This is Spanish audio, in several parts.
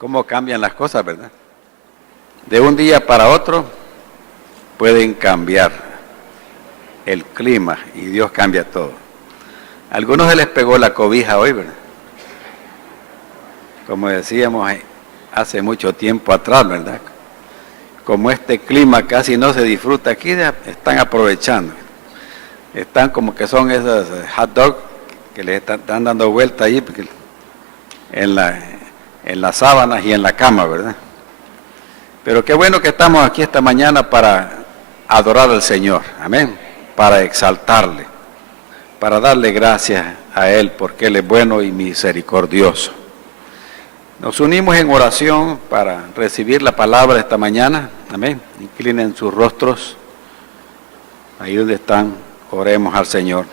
cómo cambian las cosas, ¿verdad? De un día para otro pueden cambiar el clima y Dios cambia todo. A algunos se les pegó la cobija hoy, ¿verdad? Como decíamos hace mucho tiempo atrás, ¿verdad? Como este clima casi no se disfruta aquí, están aprovechando. Están como que son esos hot dogs que les están dando vuelta ahí en las sábanas y en la cama, ¿verdad? Pero qué bueno que estamos aquí esta mañana para adorar al Señor, amén, para exaltarle, para darle gracias a Él porque Él es bueno y misericordioso. Nos unimos en oración para recibir la palabra esta mañana, amén. Inclinen sus rostros, ahí donde están, oremos al Señor.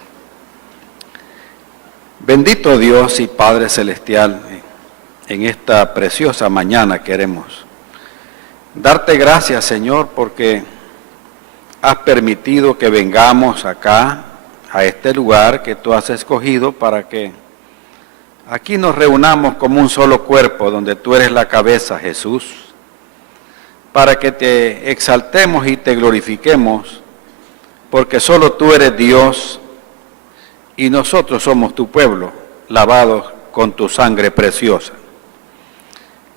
Bendito Dios y Padre Celestial, en esta preciosa mañana queremos darte gracias, Señor, porque has permitido que vengamos acá, a este lugar que tú has escogido para que aquí nos reunamos como un solo cuerpo, donde tú eres la cabeza, Jesús, para que te exaltemos y te glorifiquemos, porque solo tú eres Dios y nosotros somos tu pueblo, lavados con tu sangre preciosa.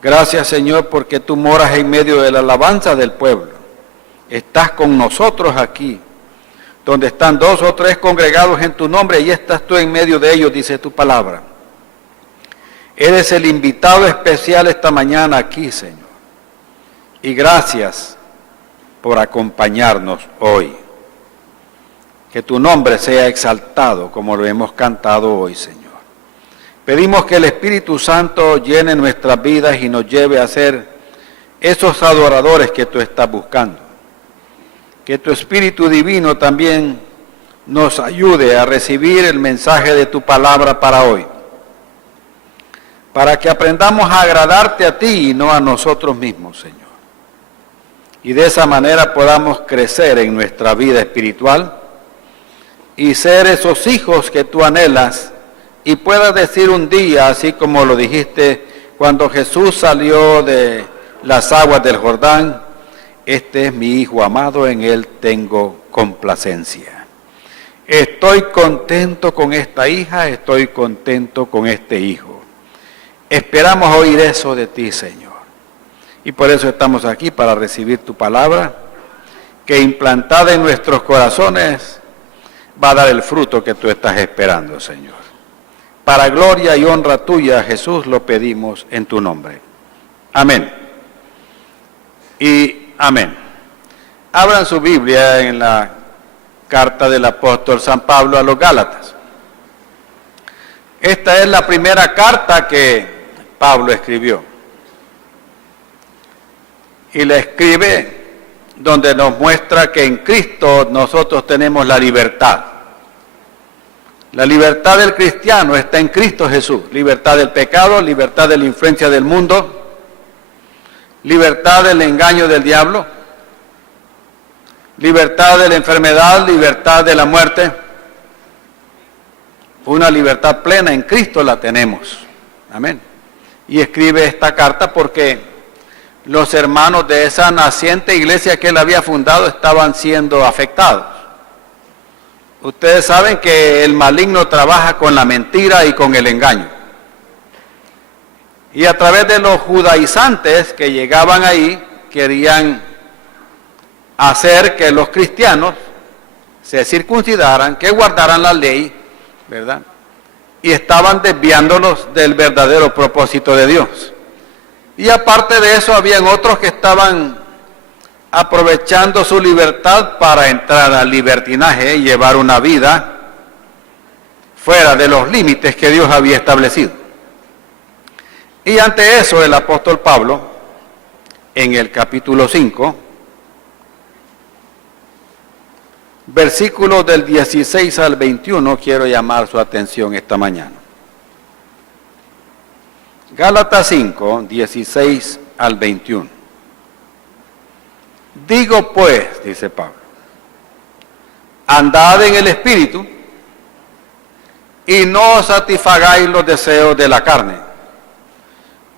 Gracias, Señor, porque tú moras en medio de la alabanza del pueblo. Estás con nosotros aquí, donde están 2 o 3 congregados en tu nombre, y estás tú en medio de ellos, dice tu palabra. Eres el invitado especial esta mañana aquí, Señor. Y gracias por acompañarnos hoy. Que tu nombre sea exaltado como lo hemos cantado hoy, Señor. Pedimos que el Espíritu Santo llene nuestras vidas y nos lleve a ser esos adoradores que tú estás buscando. Que tu Espíritu Divino también nos ayude a recibir el mensaje de tu palabra para hoy. Para que aprendamos a agradarte a ti y no a nosotros mismos, Señor. Y de esa manera podamos crecer en nuestra vida espiritual y ser esos hijos que tú anhelas, y puedas decir un día, así como lo dijiste cuando Jesús salió de las aguas del Jordán: este es mi Hijo amado, en él tengo complacencia. Estoy contento con esta hija, estoy contento con este hijo. Esperamos oír eso de ti, Señor. Y por eso estamos aquí, para recibir tu palabra, que implantada en nuestros corazones va a dar el fruto que tú estás esperando, Señor. Para gloria y honra tuya, Jesús, lo pedimos en tu nombre. Amén. Y amén. Abran su Biblia en la carta del apóstol San Pablo a los Gálatas. Esta es la primera carta que Pablo escribió. Y la escribe donde nos muestra que en Cristo nosotros tenemos la libertad. La libertad del cristiano está en Cristo Jesús. Libertad del pecado, libertad de la influencia del mundo, libertad del engaño del diablo, libertad de la enfermedad, libertad de la muerte. Una libertad plena en Cristo la tenemos. Amén. Y escribe esta carta porque los hermanos de esa naciente iglesia que él había fundado estaban siendo afectados. Ustedes saben que el maligno trabaja con la mentira y con el engaño. Y a través de los judaizantes que llegaban ahí, querían hacer que los cristianos se circuncidaran, que guardaran la ley, ¿verdad? Y estaban desviándolos del verdadero propósito de Dios. Y aparte de eso, habían otros que estaban aprovechando su libertad para entrar al libertinaje y llevar una vida fuera de los límites que Dios había establecido. Y ante eso, el apóstol Pablo, en el capítulo 5, versículos del 16 al 21, quiero llamar su atención esta mañana. Gálatas 5, 16 al 21. Digo pues, dice Pablo, andad en el Espíritu y no satisfagáis los deseos de la carne,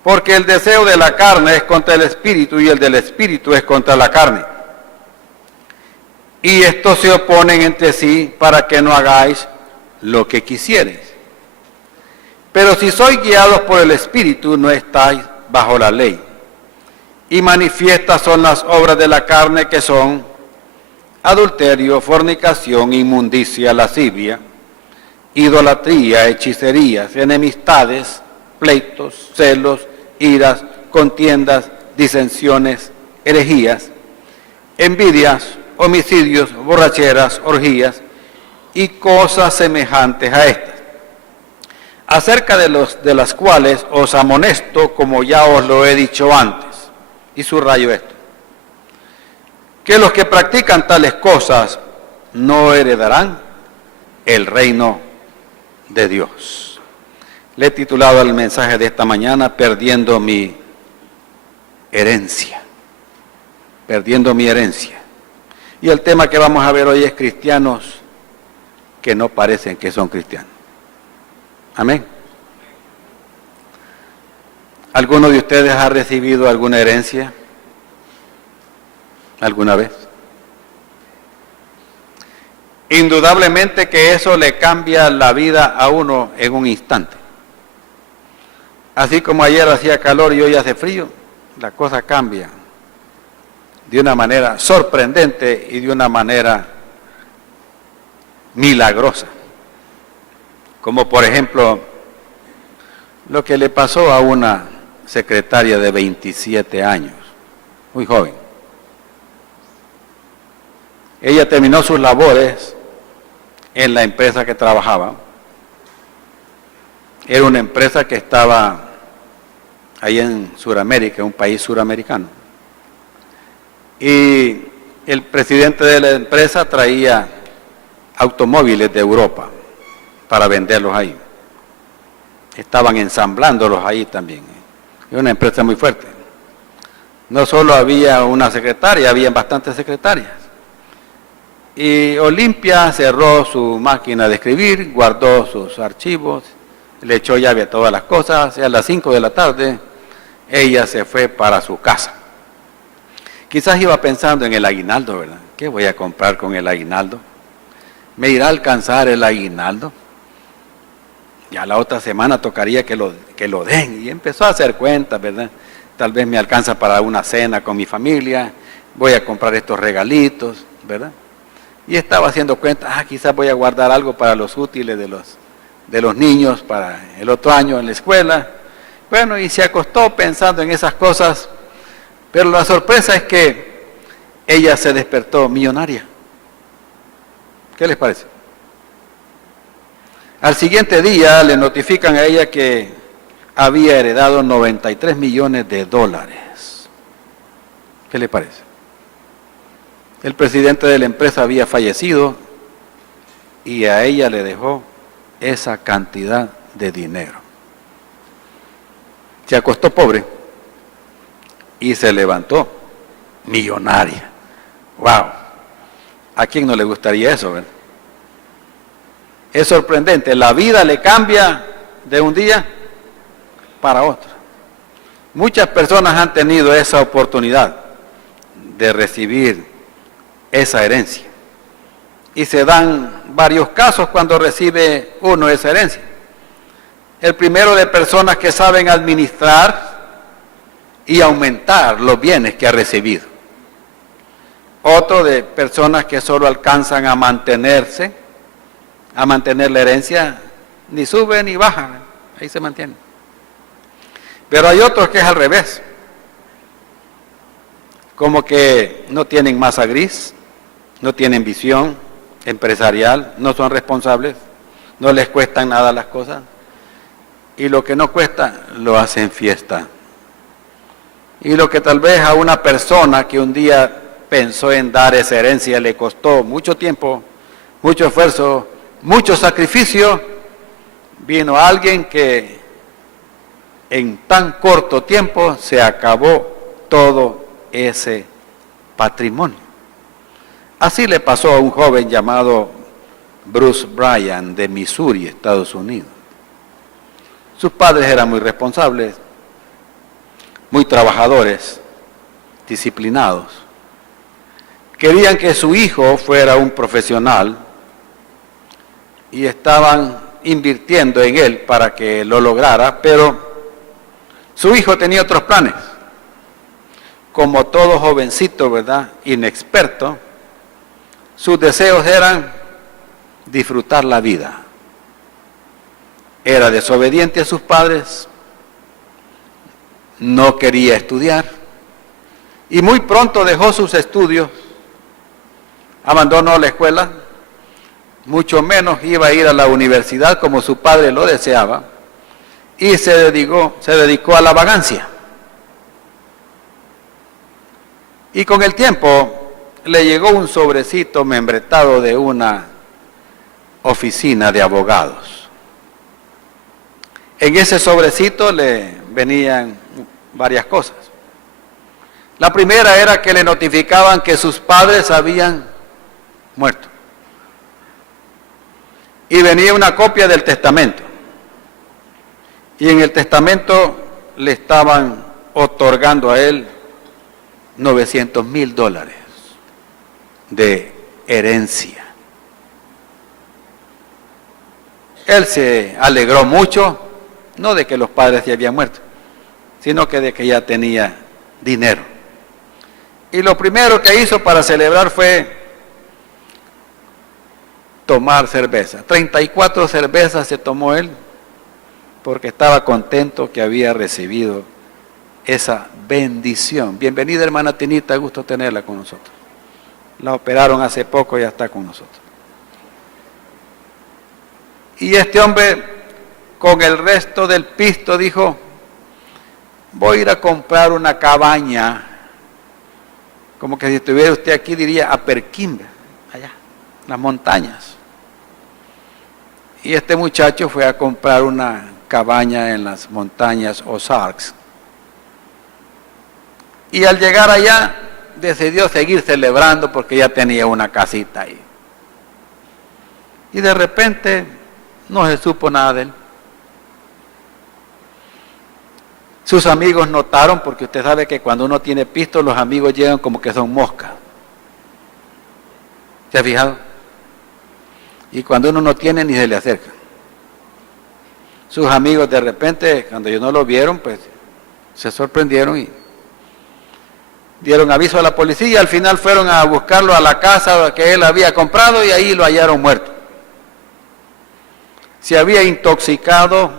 Porque el deseo de la carne es contra el espíritu y el del espíritu es contra la carne. Y estos se oponen entre sí para que no hagáis lo que quisieres. Pero si sois guiados por el espíritu, no estáis bajo la ley. Y manifiestas son las obras de la carne, que son adulterio, fornicación, inmundicia, lascivia, idolatría, hechicerías, enemistades, pleitos, celos, iras, contiendas, disensiones, herejías, envidias, homicidios, borracheras, orgías y cosas semejantes a estas, acerca de las cuales os amonesto, como ya os lo he dicho antes, y subrayo esto, que los que practican tales cosas no heredarán el reino de Dios. Le he titulado al mensaje de esta mañana, Perdiendo mi herencia. Perdiendo mi herencia. Y el tema que vamos a ver hoy es cristianos que no parecen que son cristianos. Amén. ¿Alguno de ustedes ha recibido alguna herencia alguna vez? Indudablemente que eso le cambia la vida a uno en un instante. Así como ayer hacía calor y hoy hace frío, la cosa cambia de una manera sorprendente y de una manera milagrosa. Como por ejemplo, lo que le pasó a una secretaria de 27 años, muy joven. Ella terminó sus labores en la empresa que trabajaba. Era una empresa que estaba ahí en Sudamérica, un país suramericano. Y el presidente de la empresa traía automóviles de Europa para venderlos ahí. Estaban ensamblándolos ahí también. Es una empresa muy fuerte. No solo había una secretaria, había bastantes secretarias. Y Olimpia cerró su máquina de escribir, guardó sus archivos, le echó llave a todas las cosas, y a las 5 de la tarde ella se fue para su casa. Quizás iba pensando en el aguinaldo, ¿verdad? ¿Qué voy a comprar con el aguinaldo? ¿Me irá a alcanzar el aguinaldo? Ya la otra semana tocaría que lo den. Y empezó a hacer cuentas, ¿verdad? Tal vez me alcanza para una cena con mi familia, voy a comprar estos regalitos, ¿verdad? Y estaba haciendo cuentas, quizás voy a guardar algo para los útiles de los niños para el otro año en la escuela. Bueno, y se acostó pensando en esas cosas, pero la sorpresa es que ella se despertó millonaria. ¿Qué les parece? Al siguiente día le notifican a ella que había heredado 93 millones de dólares. ¿Qué le parece? El presidente de la empresa había fallecido y a ella le dejó esa cantidad de dinero. Se acostó pobre y se levantó millonaria. ¡Wow! ¿A quién no le gustaría eso, verdad? Es sorprendente, la vida le cambia de un día para otro. Muchas personas han tenido esa oportunidad de recibir esa herencia. Y se dan varios casos cuando recibe uno esa herencia. El primero de personas que saben administrar y aumentar los bienes que ha recibido. Otro de personas que solo alcanzan a mantenerse, a mantener la herencia, ni sube ni baja, ahí se mantiene. Pero hay otros que es al revés, como que no tienen masa gris, no tienen visión empresarial, no son responsables, no les cuestan nada las cosas, y lo que no cuesta lo hacen fiesta. Y lo que tal vez a una persona que un día pensó en dar esa herencia le costó mucho tiempo, mucho esfuerzo, mucho sacrificio, vino alguien que en tan corto tiempo se acabó todo ese patrimonio. Así le pasó a un joven llamado Bruce Bryan de Missouri, Estados Unidos. Sus padres eran muy responsables, muy trabajadores, disciplinados. Querían que su hijo fuera un profesional y estaban invirtiendo en él para que lo lograra, pero su hijo tenía otros planes. Como todo jovencito, ¿verdad?, inexperto, sus deseos eran disfrutar la vida. Era desobediente a sus padres, no quería estudiar y muy pronto dejó sus estudios, abandonó la escuela, mucho menos iba a ir a la universidad como su padre lo deseaba, y se dedicó a la vagancia. Y con el tiempo le llegó un sobrecito membretado de una oficina de abogados. En ese sobrecito le venían varias cosas. La primera era que le notificaban que sus padres habían muerto. Y venía una copia del testamento. Y en el testamento le estaban otorgando a él $900,000 de herencia. Él se alegró mucho, no de que los padres ya habían muerto, sino que de que ya tenía dinero. Y lo primero que hizo para celebrar fue tomar cerveza. 34 cervezas se tomó él, porque estaba contento que había recibido esa bendición. Bienvenida, hermana Tinita, gusto tenerla con nosotros. La operaron hace poco y ya está con nosotros. Y este hombre, con el resto del pisto, dijo: voy a ir a comprar una cabaña, como que si estuviera usted aquí diría a Perquimbe, allá, en las montañas. Y este muchacho fue a comprar una cabaña en las montañas Ozarks. Y al llegar allá, decidió seguir celebrando porque ya tenía una casita ahí. Y de repente no se supo nada de él. Sus amigos notaron, porque usted sabe que cuando uno tiene pisto, los amigos llegan como que son moscas. ¿Se ha fijado? Y cuando uno no tiene, ni se le acerca. Sus amigos de repente, cuando ellos no lo vieron, pues se sorprendieron y dieron aviso a la policía, y al final fueron a buscarlo a la casa que él había comprado y ahí lo hallaron muerto. Se había intoxicado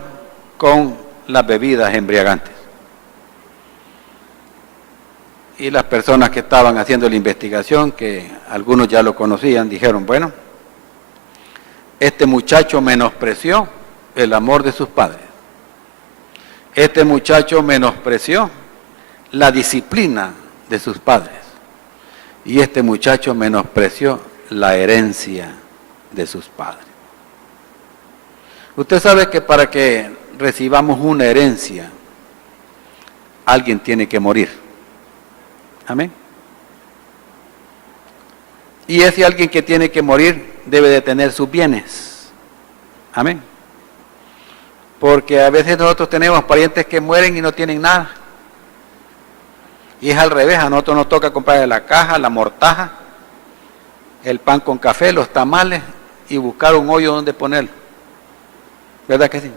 con las bebidas embriagantes. Y las personas que estaban haciendo la investigación, que algunos ya lo conocían, dijeron: bueno, este muchacho menospreció el amor de sus padres. Este muchacho menospreció la disciplina de sus padres. Y este muchacho menospreció la herencia de sus padres. Usted sabe que para que recibamos una herencia, alguien tiene que morir. Amén. Y ese alguien que tiene que morir debe de tener sus bienes. Amén. Porque a veces nosotros tenemos parientes que mueren y no tienen nada. Y es al revés, a nosotros nos toca comprar la caja, la mortaja, el pan con café, los tamales y buscar un hoyo donde ponerlo. ¿Verdad que sí?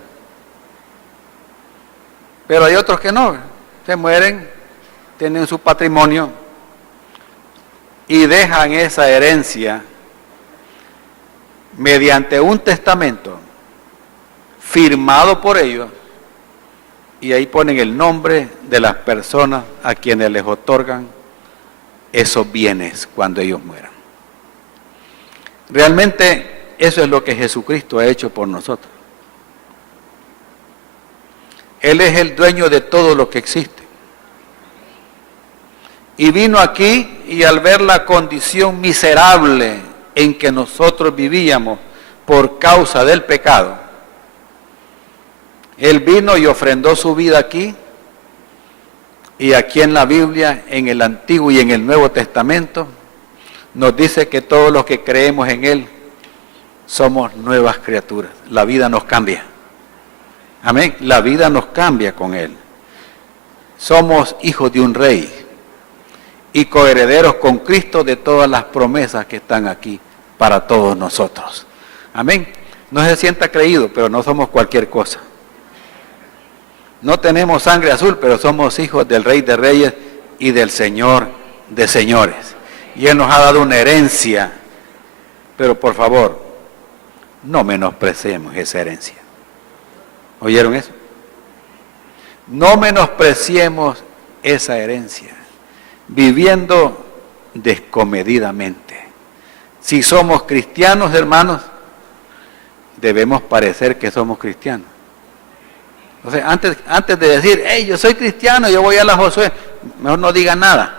Pero hay otros que no, se mueren, tienen su patrimonio y dejan esa herencia mediante un testamento firmado por ellos, y ahí ponen el nombre de las personas a quienes les otorgan esos bienes cuando ellos mueran. Realmente eso es lo que Jesucristo ha hecho por nosotros. Él es el dueño de todo lo que existe. Y vino aquí, y al ver la condición miserable en que nosotros vivíamos por causa del pecado, Él vino y ofrendó su vida aquí. Y aquí en la Biblia, en el Antiguo y en el Nuevo Testamento, nos dice que todos los que creemos en Él somos nuevas criaturas. La vida nos cambia. Amén. La vida nos cambia con Él. somos hijos de un rey y coherederos con Cristo de todas las promesas que están aquí para todos nosotros. Amén. No se sienta creído, pero no somos cualquier cosa. No tenemos sangre azul, pero somos hijos del Rey de Reyes y del Señor de Señores. Y Él nos ha dado una herencia, pero por favor, no menospreciemos esa herencia. ¿Oyeron eso? No menospreciemos esa herencia, viviendo descomedidamente. Si somos cristianos, hermanos, debemos parecer que somos cristianos. O sea, antes de decir, hey, yo soy cristiano, yo voy a la Josué, mejor no diga nada.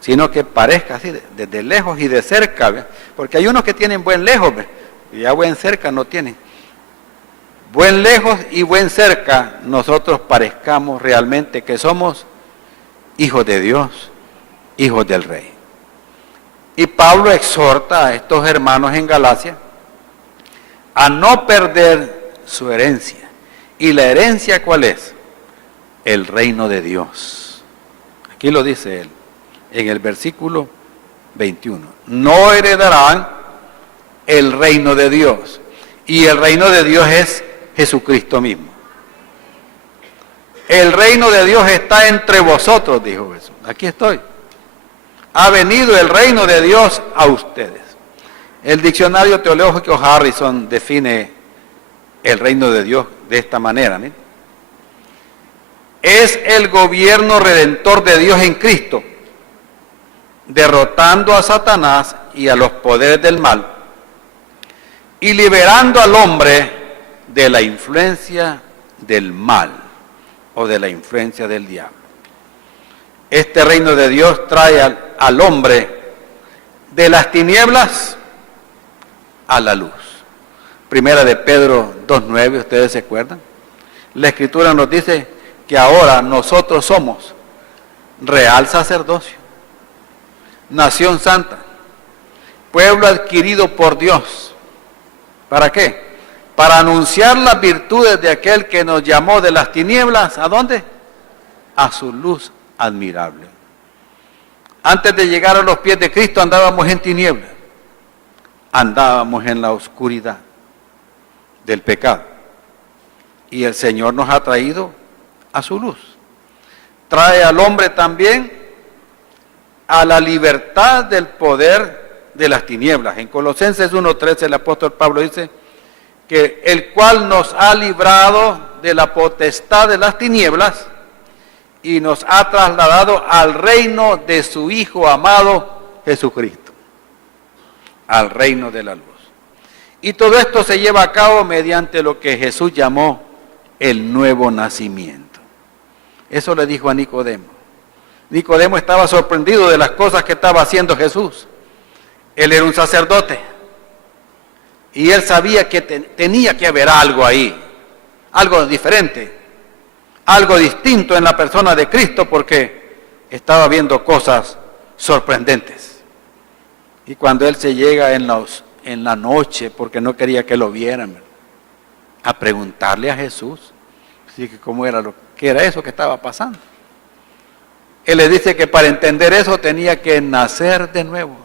Sino que parezca así, desde lejos y de cerca, ¿ve? Porque hay unos que tienen buen lejos, ¿ve? Y ya buen cerca no tienen. Buen lejos y buen cerca, nosotros parezcamos realmente que somos hijos de Dios, hijos del Rey. Y Pablo exhorta a estos hermanos en Galacia a no perder su herencia. ¿Y la herencia cuál es? El reino de Dios. Aquí lo dice él, en el versículo 21. No heredarán el reino de Dios. Y el reino de Dios es Jesucristo mismo. El reino de Dios está entre vosotros, dijo Jesús. Aquí estoy. Ha venido el reino de Dios a ustedes. El diccionario teológico Harrison define el reino de Dios de esta manera. ¿Sí? Es el gobierno redentor de Dios en Cristo, derrotando a Satanás y a los poderes del mal y liberando al hombre de la influencia del mal o de la influencia del diablo. Este reino de Dios trae al hombre de las tinieblas a la luz. Primera de Pedro 2:9, ¿ustedes se acuerdan? La Escritura nos dice que ahora nosotros somos real sacerdocio, nación santa, pueblo adquirido por Dios. ¿Para qué? Para anunciar las virtudes de aquel que nos llamó de las tinieblas, ¿a dónde? A su luz admirable. Antes de llegar a los pies de Cristo andábamos en tinieblas, andábamos en la oscuridad del pecado. Y el Señor nos ha traído a su luz. Trae al hombre también a la libertad del poder de las tinieblas. En Colosenses 1:13 el apóstol Pablo dice que el cual nos ha librado de la potestad de las tinieblas y nos ha trasladado al reino de su Hijo amado Jesucristo, al reino de la luz. Y todo esto se lleva a cabo mediante lo que Jesús llamó el nuevo nacimiento. Eso le dijo a Nicodemo. Nicodemo estaba sorprendido de las cosas que estaba haciendo Jesús. Él era un sacerdote y él sabía que tenía que haber algo ahí, algo diferente, algo distinto en la persona de Cristo, porque estaba viendo cosas sorprendentes. Y cuando él se llega en la noche, porque no quería que lo vieran, a preguntarle a Jesús, así que cómo era qué era eso que estaba pasando. Él le dice que para entender eso tenía que nacer de nuevo.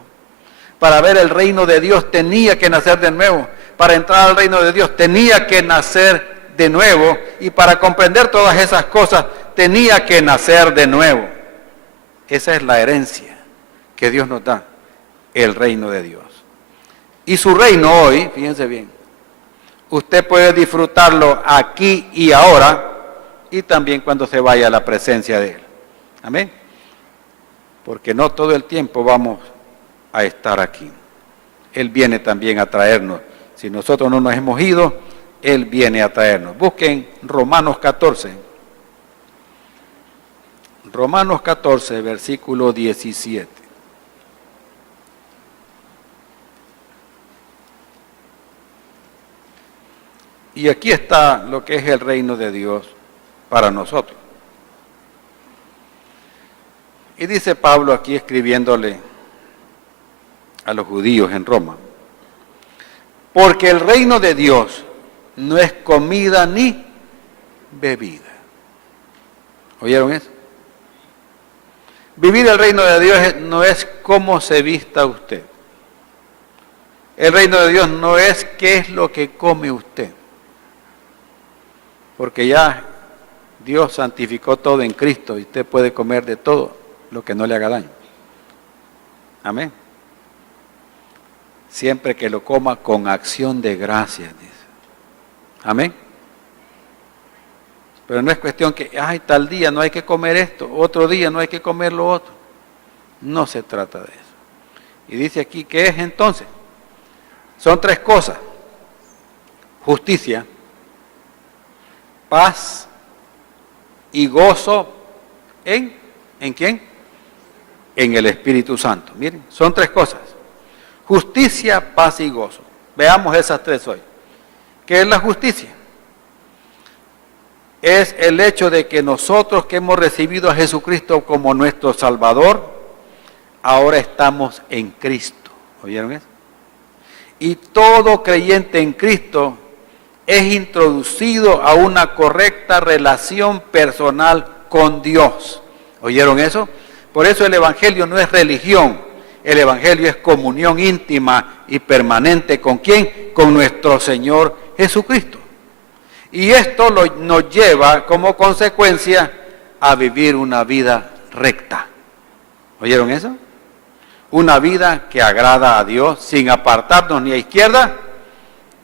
Para ver el reino de Dios tenía que nacer de nuevo. Para entrar al reino de Dios tenía que nacer de nuevo. Y para comprender todas esas cosas tenía que nacer de nuevo. Esa es la herencia que Dios nos da, el reino de Dios. Y su reino hoy, fíjense bien, usted puede disfrutarlo aquí y ahora y también cuando se vaya a la presencia de Él. Amén. Porque no todo el tiempo vamos a estar aquí. Él viene también a traernos. Si nosotros no nos hemos ido, Él viene a traernos. Busquen Romanos 14. Romanos 14, versículo 17. Y aquí está lo que es el reino de Dios para nosotros. Y dice Pablo aquí escribiéndole a los judíos en Roma, porque el reino de Dios no es comida ni bebida. ¿Oyeron eso? Vivir el reino de Dios no es cómo se vista usted. El reino de Dios no es qué es lo que come usted. Porque ya Dios santificó todo en Cristo y usted puede comer de todo lo que no le haga daño. Amén. Siempre que lo coma con acción de gracias, dice. Amén. Pero no es cuestión que, ay, tal día no hay que comer esto, otro día no hay que comer lo otro. No se trata de eso. Y dice aquí, ¿qué es entonces? Son tres cosas. Justicia, paz y gozo ¿en quién? En el Espíritu Santo. Miren, son tres cosas. Justicia, paz y gozo. Veamos esas tres hoy. ¿Qué es la justicia? Es el hecho de que nosotros que hemos recibido a Jesucristo como nuestro Salvador, ahora estamos en Cristo. ¿Oyeron eso? Y todo creyente en Cristo es introducido a una correcta relación personal con Dios. ¿Oyeron eso? Por eso el Evangelio no es religión, el Evangelio es comunión íntima y permanente. ¿Con quién? Con nuestro Señor Jesucristo. Y esto nos lleva como consecuencia a vivir una vida recta. ¿Oyeron eso? Una vida que agrada a Dios sin apartarnos ni a izquierda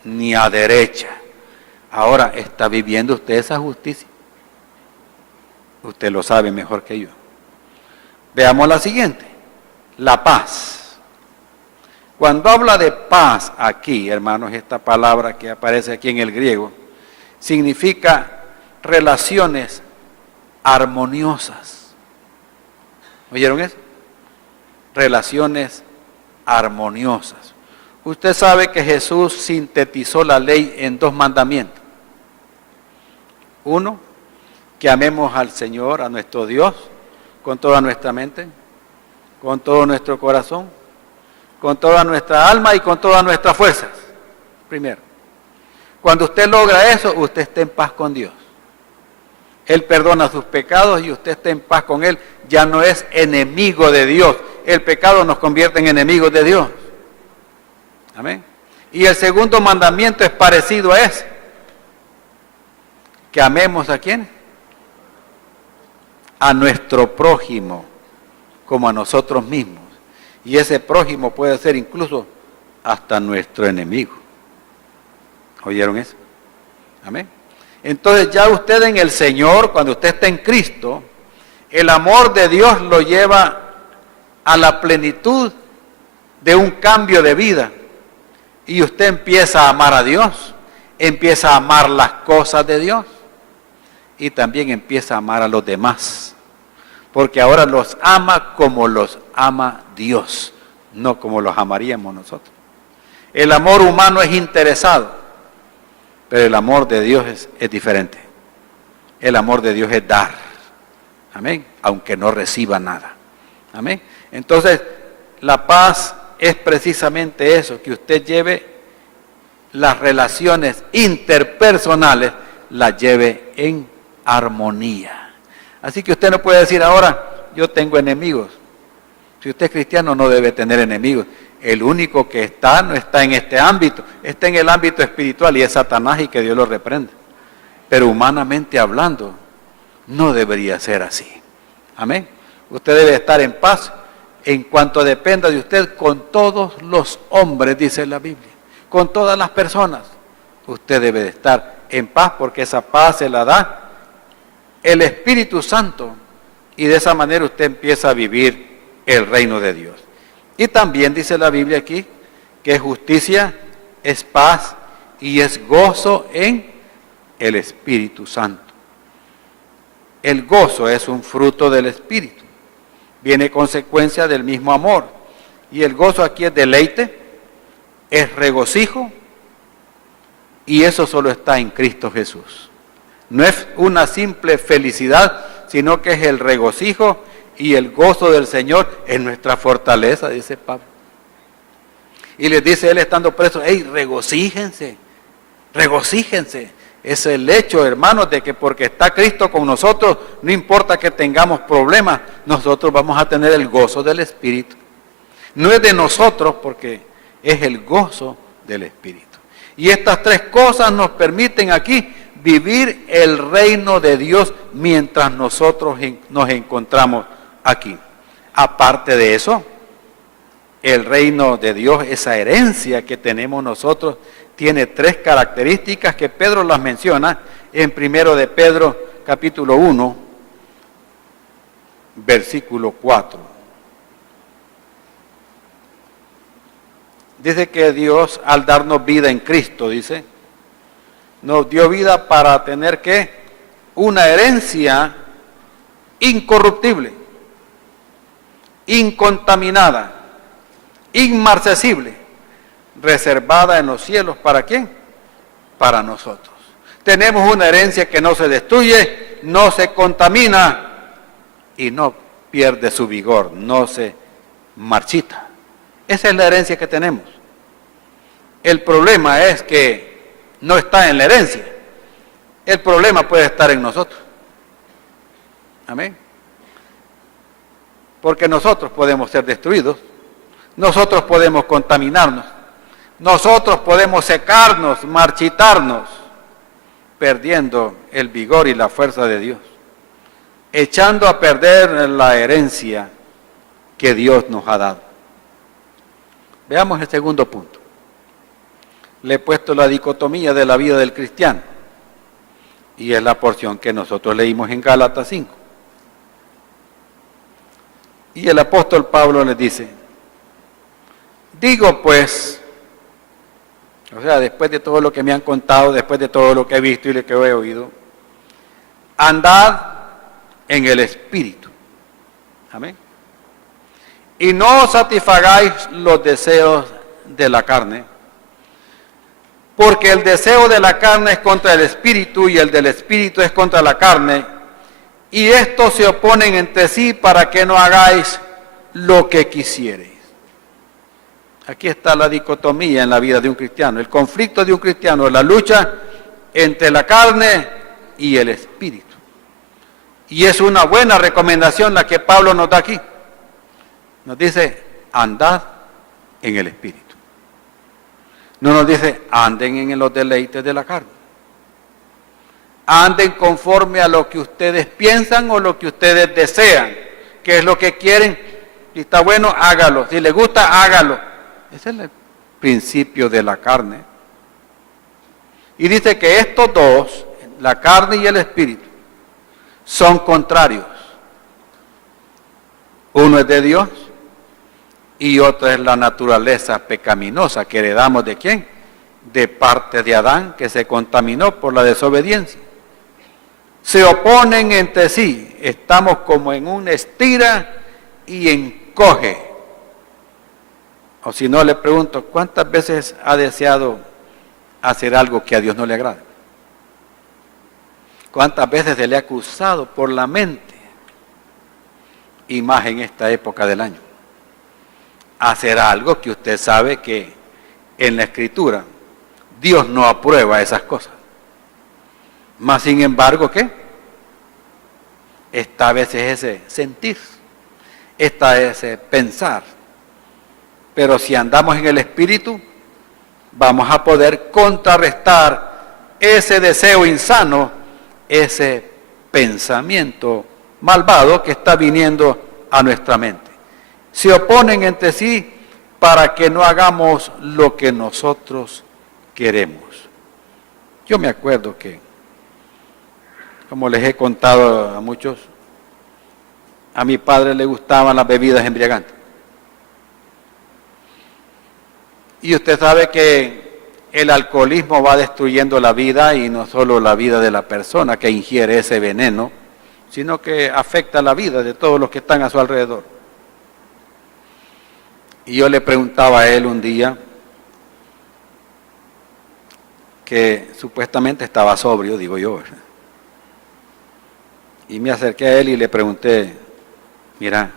ni a derecha. Ahora, ¿está viviendo usted esa justicia? Usted lo sabe mejor que yo. Veamos la siguiente, la paz. Cuando habla de paz aquí, hermanos, esta palabra que aparece aquí en el griego, significa relaciones armoniosas. ¿Oyeron eso? Relaciones armoniosas. Usted sabe que Jesús sintetizó la ley en 2 mandamientos. Uno, que amemos al Señor, a nuestro Dios, con toda nuestra mente, con todo nuestro corazón, con toda nuestra alma y con todas nuestras fuerzas. Primero. Cuando usted logra eso, usted está en paz con Dios. Él perdona sus pecados y usted está en paz con Él. Ya no es enemigo de Dios. El pecado nos convierte en enemigos de Dios. Amén. Y el segundo mandamiento es parecido a ese. Que amemos ¿a quién? A nuestro prójimo como a nosotros mismos. Y ese prójimo puede ser incluso hasta nuestro enemigo. ¿Oyeron eso? Amén. Entonces ya usted en el Señor, cuando usted está en Cristo, el amor de Dios lo lleva a la plenitud de un cambio de vida. Y usted empieza a amar a Dios, empieza a amar las cosas de Dios y también empieza a amar a los demás. Porque ahora los ama como los ama Dios, no como los amaríamos nosotros. El amor humano es interesado. Pero el amor de Dios es diferente. El amor de Dios es dar. Amén. Aunque no reciba nada. Amén. Entonces, la paz es precisamente eso, que usted lleve las relaciones interpersonales, las lleve en armonía. Así que usted no puede decir ahora, yo tengo enemigos. Si usted es cristiano no debe tener enemigos. El único que está, no está en este ámbito, está en el ámbito espiritual y es Satanás y que Dios lo reprende. Pero humanamente hablando, no debería ser así. Amén. Usted debe estar en paz en cuanto dependa de usted con todos los hombres, dice la Biblia. Con todas las personas. Usted debe de estar en paz porque esa paz se la da el Espíritu Santo. Y de esa manera usted empieza a vivir el reino de Dios. Y también dice la Biblia aquí que es justicia, es paz y es gozo en el Espíritu Santo. El gozo es un fruto del Espíritu. Viene consecuencia del mismo amor. Y el gozo aquí es deleite, es regocijo y eso solo está en Cristo Jesús. No es una simple felicidad, sino que es el regocijo y el gozo del Señor en nuestra fortaleza, dice Pablo. Y les dice él estando preso, hey, regocíjense, regocíjense. es el hecho, hermanos, de que porque está Cristo con nosotros, no importa que tengamos problemas, nosotros vamos a tener el gozo del Espíritu. No es de nosotros porque es el gozo del Espíritu. Y estas tres cosas nos permiten aquí vivir el reino de Dios mientras nosotros nos encontramos aquí. Aparte de eso, el reino de Dios, esa herencia que tenemos nosotros, tiene tres características que Pedro las menciona en 1 de Pedro capítulo 1, versículo 4. Dice que Dios, al darnos vida en Cristo, dice, nos dio vida para tener ¿qué? Una herencia incorruptible, incontaminada, inmarcesible, reservada en los cielos. ¿Para quién? Para nosotros. Tenemos una herencia que no se destruye, no se contamina y no pierde su vigor, no se marchita. Esa es la herencia que tenemos. El problema es que no está en la herencia. El problema puede estar en nosotros. Amén. Porque nosotros podemos ser destruidos, nosotros podemos contaminarnos, nosotros podemos secarnos, marchitarnos, perdiendo el vigor y la fuerza de Dios, echando a perder la herencia que Dios nos ha dado. Veamos el segundo punto. Le he puesto la dicotomía de la vida del cristiano, y es la porción que nosotros leímos en Gálatas 5. Y el apóstol Pablo les dice, digo pues, o sea, después de todo lo que me han contado, después de todo lo que he visto y lo que he oído, andad en el Espíritu. Amén. Y no satisfagáis los deseos de la carne, porque el deseo de la carne es contra el Espíritu y el del Espíritu es contra la carne, y estos se oponen entre sí para que no hagáis lo que quisiereis. Aquí está la dicotomía en la vida de un cristiano, el conflicto de un cristiano, la lucha entre la carne y el Espíritu. Y es una buena recomendación la que Pablo nos da aquí. Nos dice, andad en el Espíritu. No nos dice, anden en los deleites de la carne. Anden conforme a lo que ustedes piensan o lo que ustedes desean. ¿Qué es lo que quieren? Si está bueno, hágalo. Si les gusta, hágalo. Ese es el principio de la carne. Y dice que estos dos, la carne y el espíritu, son contrarios. Uno es de Dios y otro es la naturaleza pecaminosa que heredamos ¿de quién? De parte de Adán, que se contaminó por la desobediencia. Se oponen entre sí, estamos como en un estira y encoge. O si no, le pregunto, ¿cuántas veces ha deseado hacer algo que a Dios no le agrada? ¿Cuántas veces se le ha acusado por la mente? Y más en esta época del año. Hacer algo que usted sabe que en la Escritura Dios no aprueba esas cosas. Mas sin embargo, ¿qué? Está a veces ese sentir, está ese pensar. Pero si andamos en el Espíritu, vamos a poder contrarrestar ese deseo insano, ese pensamiento malvado que está viniendo a nuestra mente. Se oponen entre sí para que no hagamos lo que nosotros queremos. Yo me acuerdo que, como les he contado a muchos, a mi padre le gustaban las bebidas embriagantes. Y usted sabe que el alcoholismo va destruyendo la vida, y no solo la vida de la persona que ingiere ese veneno, sino que afecta la vida de todos los que están a su alrededor. Y yo le preguntaba a él un día, que supuestamente estaba sobrio, digo yo, y me acerqué a él y le pregunté, mira,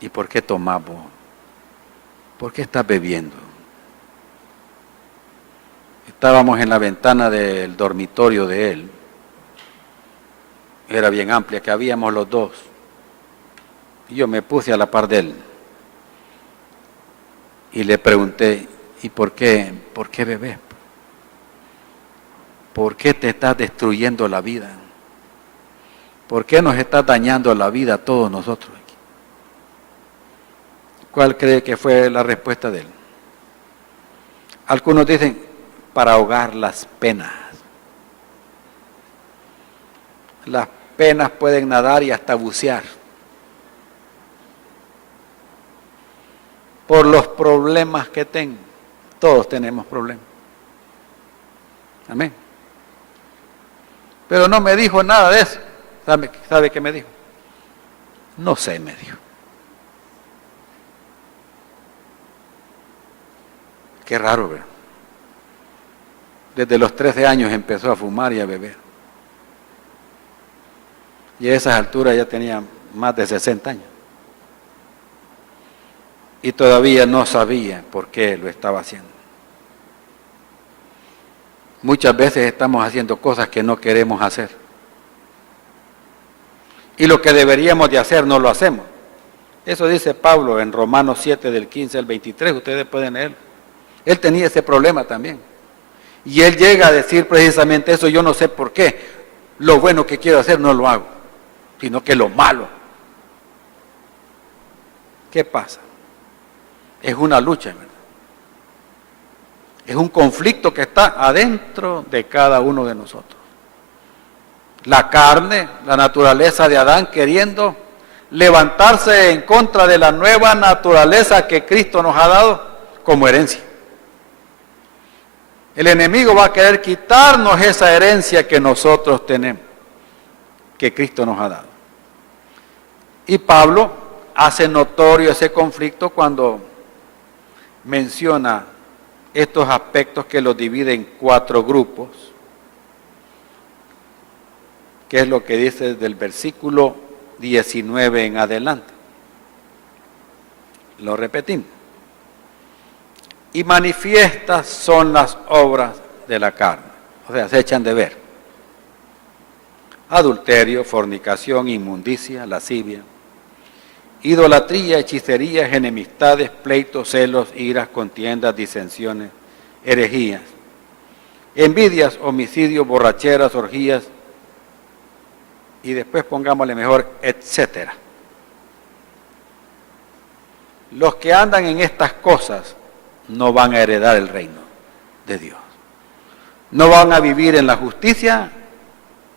¿y por qué tomas vos? ¿Por qué estás bebiendo? Estábamos en la ventana del dormitorio de él. Era bien amplia, que habíamos los dos. Y yo me puse a la par de él. Y le pregunté, ¿y por qué bebés? ¿Por qué te estás destruyendo la vida? ¿Por qué nos estás dañando la vida a todos nosotros aquí? ¿Cuál cree que fue la respuesta de él? Algunos dicen, para ahogar las penas. Las penas pueden nadar y hasta bucear. Por los problemas que tengo. Todos tenemos problemas. Amén. Pero no me dijo nada de eso. ¿Sabe qué me dijo? No sé, me dijo. Qué raro, ¿verdad? Desde los 13 años empezó a fumar y a beber. Y a esas alturas ya tenía más de 60 años. Y todavía no sabía por qué lo estaba haciendo. Muchas veces estamos haciendo cosas que no queremos hacer. Y lo que deberíamos de hacer no lo hacemos. Eso dice Pablo en Romanos 7 del 15 al 23, ustedes pueden leerlo. Él tenía ese problema también. Y él llega a decir precisamente eso, yo no sé por qué. Lo bueno que quiero hacer no lo hago, sino que lo malo. ¿Qué pasa? Es una lucha, ¿verdad? Es un conflicto que está adentro de cada uno de nosotros. La carne, la naturaleza de Adán queriendo levantarse en contra de la nueva naturaleza que Cristo nos ha dado como herencia. El enemigo va a querer quitarnos esa herencia que nosotros tenemos, que Cristo nos ha dado. Y Pablo hace notorio ese conflicto cuando menciona estos aspectos que los divide en 4 grupos, que es lo que dice del versículo 19 en adelante. Lo repetimos. Y manifiestas son las obras de la carne, o sea, se echan de ver. Adulterio, fornicación, inmundicia, lascivia, idolatría, hechicerías, enemistades, pleitos, celos, iras, contiendas, disensiones, herejías, envidias, homicidios, borracheras, orgías, y después pongámosle mejor, etcétera. Los que andan en estas cosas no van a heredar el reino de Dios. No van a vivir en la justicia,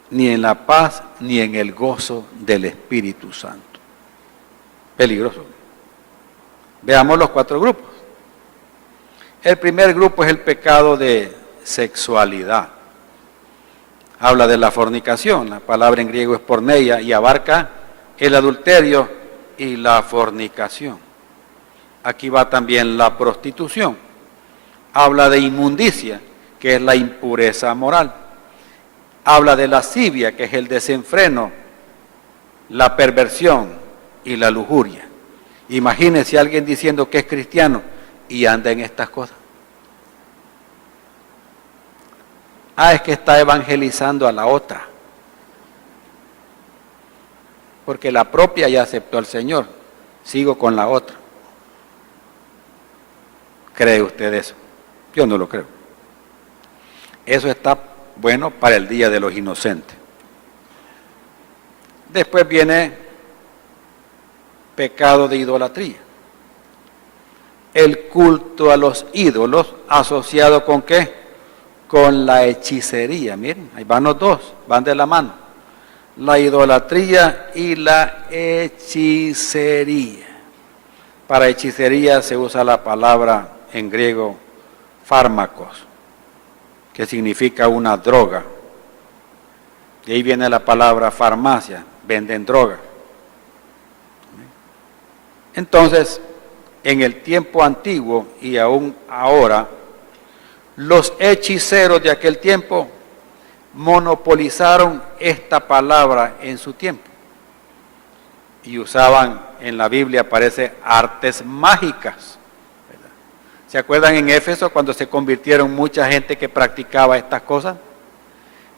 ni en la paz, ni en el gozo del Espíritu Santo. Peligroso. Veamos los 4 grupos. El primer grupo es el pecado de sexualidad. Habla de la fornicación, la palabra en griego es porneia, y abarca el adulterio y la fornicación. Aquí va también la prostitución. Habla de inmundicia, que es la impureza moral. Habla de lascivia, que es el desenfreno, la perversión y la lujuria. Imagínese a alguien diciendo que es cristiano y anda en estas cosas. Es que está evangelizando a la otra. Porque la propia ya aceptó al Señor. Sigo con la otra. ¿Cree usted eso? Yo no lo creo. Eso está bueno para el Día de los Inocentes. Después viene pecado de idolatría. El culto a los ídolos asociado ¿con qué? Con la hechicería. Miren, ahí van los dos, van de la mano. La idolatría y la hechicería. Para hechicería se usa la palabra en griego fármacos, que significa una droga. De ahí viene la palabra farmacia, venden droga. Entonces, en el tiempo antiguo y aún ahora, los hechiceros de aquel tiempo monopolizaron esta palabra en su tiempo. Y usaban, en la Biblia aparece artes mágicas, ¿verdad? ¿Se acuerdan en Éfeso cuando se convirtieron mucha gente que practicaba estas cosas?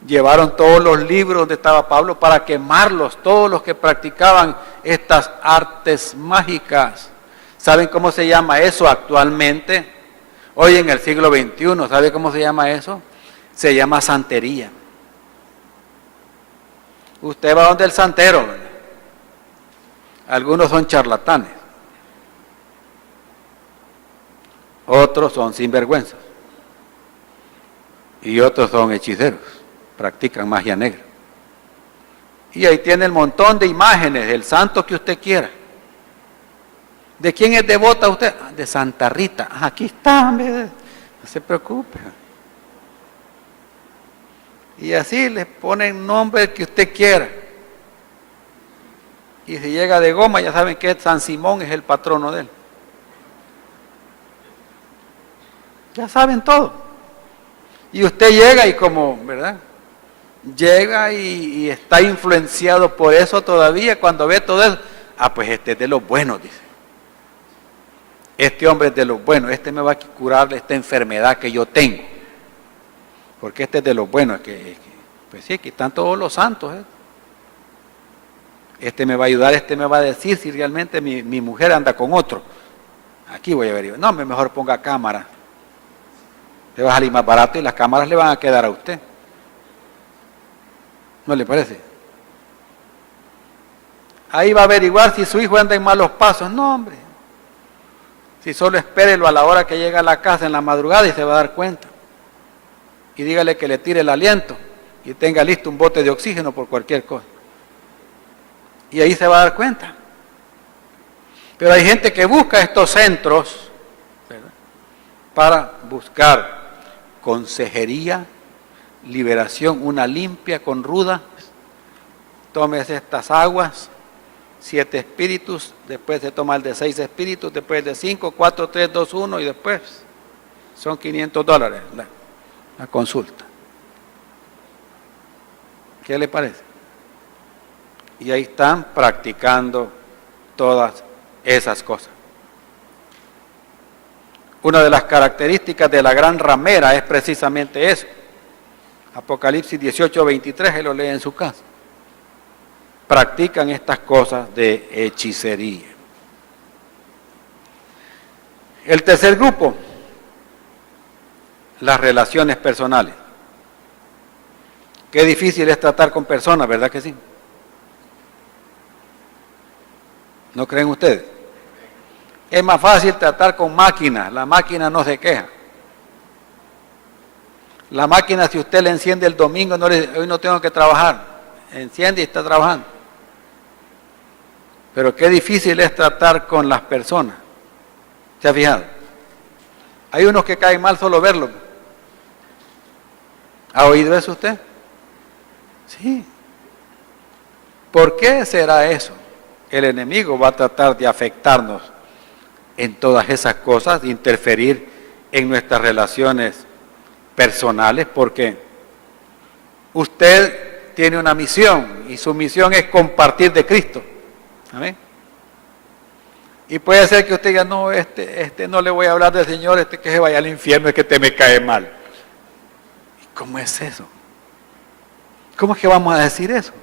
Llevaron todos los libros donde estaba Pablo para quemarlos, todos los que practicaban estas artes mágicas. ¿Saben cómo se llama eso actualmente? Hoy en el siglo XXI, ¿sabe cómo se llama eso? Se llama santería. Usted va donde el santero, ¿verdad? Algunos son charlatanes, otros son sinvergüenzas y otros son hechiceros, practican magia negra. Y ahí tiene el montón de imágenes del santo que usted quiera. ¿De quién es devota usted? De Santa Rita. Aquí está, no se preocupe. Y así les ponen nombre que usted quiera. Y si llega de goma, ya saben que San Simón es el patrono de él. Ya saben todo. Y usted llega y como, ¿verdad? Llega y está influenciado por eso todavía. Cuando ve todo eso, pues este es de los buenos, dice. Este hombre es de los buenos, este me va a curar esta enfermedad que yo tengo. Porque este es de los buenos, pues sí, aquí están todos los santos. Este me va a ayudar, este me va a decir si realmente mi mujer anda con otro. Aquí voy a ver, no, mejor ponga cámara. Le va a salir más barato y las cámaras le van a quedar a usted. ¿No le parece? Ahí va a averiguar si su hijo anda en malos pasos. No, hombre. Si solo espérelo a la hora que llega a la casa en la madrugada y se va a dar cuenta. Y dígale que le tire el aliento y tenga listo un bote de oxígeno por cualquier cosa. Y ahí se va a dar cuenta. Pero hay gente que busca estos centros, ¿verdad?, para buscar consejería, liberación, una limpia con ruda. Tómese estas aguas, 7 espíritus, después se toma el de 6 espíritus, después el de 5, 4, 3, 2, 1 y después son $500 la consulta. ¿Qué le parece? Y ahí están practicando todas esas cosas. Una de las características de la gran ramera es precisamente eso. Apocalipsis 18:23, él lo lee en su casa. Practican estas cosas de hechicería. El tercer grupo, las relaciones personales. Qué difícil es tratar con personas, ¿verdad que sí? ¿No creen ustedes? Es más fácil tratar con máquinas, la máquina no se queja. La máquina, si usted le enciende el domingo, hoy no tengo que trabajar, enciende y está trabajando. Pero qué difícil es tratar con las personas. ¿Se ha fijado? Hay unos que caen mal solo verlo. ¿Ha oído eso usted? Sí. ¿Por qué será eso? El enemigo va a tratar de afectarnos en todas esas cosas, de interferir en nuestras relaciones personales, porque usted tiene una misión y su misión es compartir de Cristo. Amén. Y puede ser que usted diga, no, este no le voy a hablar del Señor, que se vaya al infierno, es que te me cae mal. ¿Y cómo es eso? ¿Cómo es que vamos a decir eso?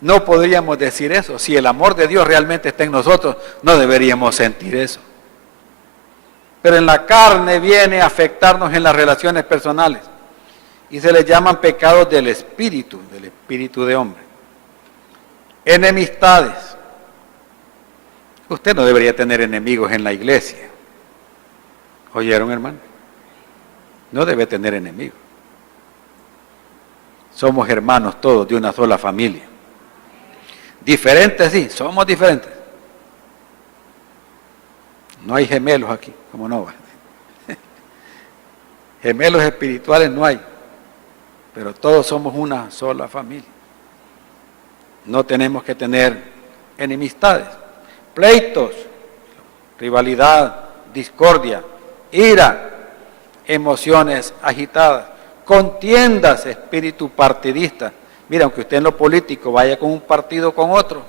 No podríamos decir eso. Si el amor de Dios realmente está en nosotros, no deberíamos sentir eso. Pero en la carne viene a afectarnos en las relaciones personales. Y se les llaman pecados del espíritu de hombre. Enemistades. Usted no debería tener enemigos en la iglesia. ¿Oyeron, hermano? No debe tener enemigos. Somos hermanos todos de una sola familia. Diferentes, sí, somos diferentes. No hay gemelos aquí, ¿cómo no va? Gemelos espirituales no hay, pero todos somos una sola familia. No tenemos que tener enemistades, pleitos, rivalidad, discordia, ira, emociones agitadas, contiendas, espíritu partidista. Mira, aunque usted en lo político vaya con un partido o con otro,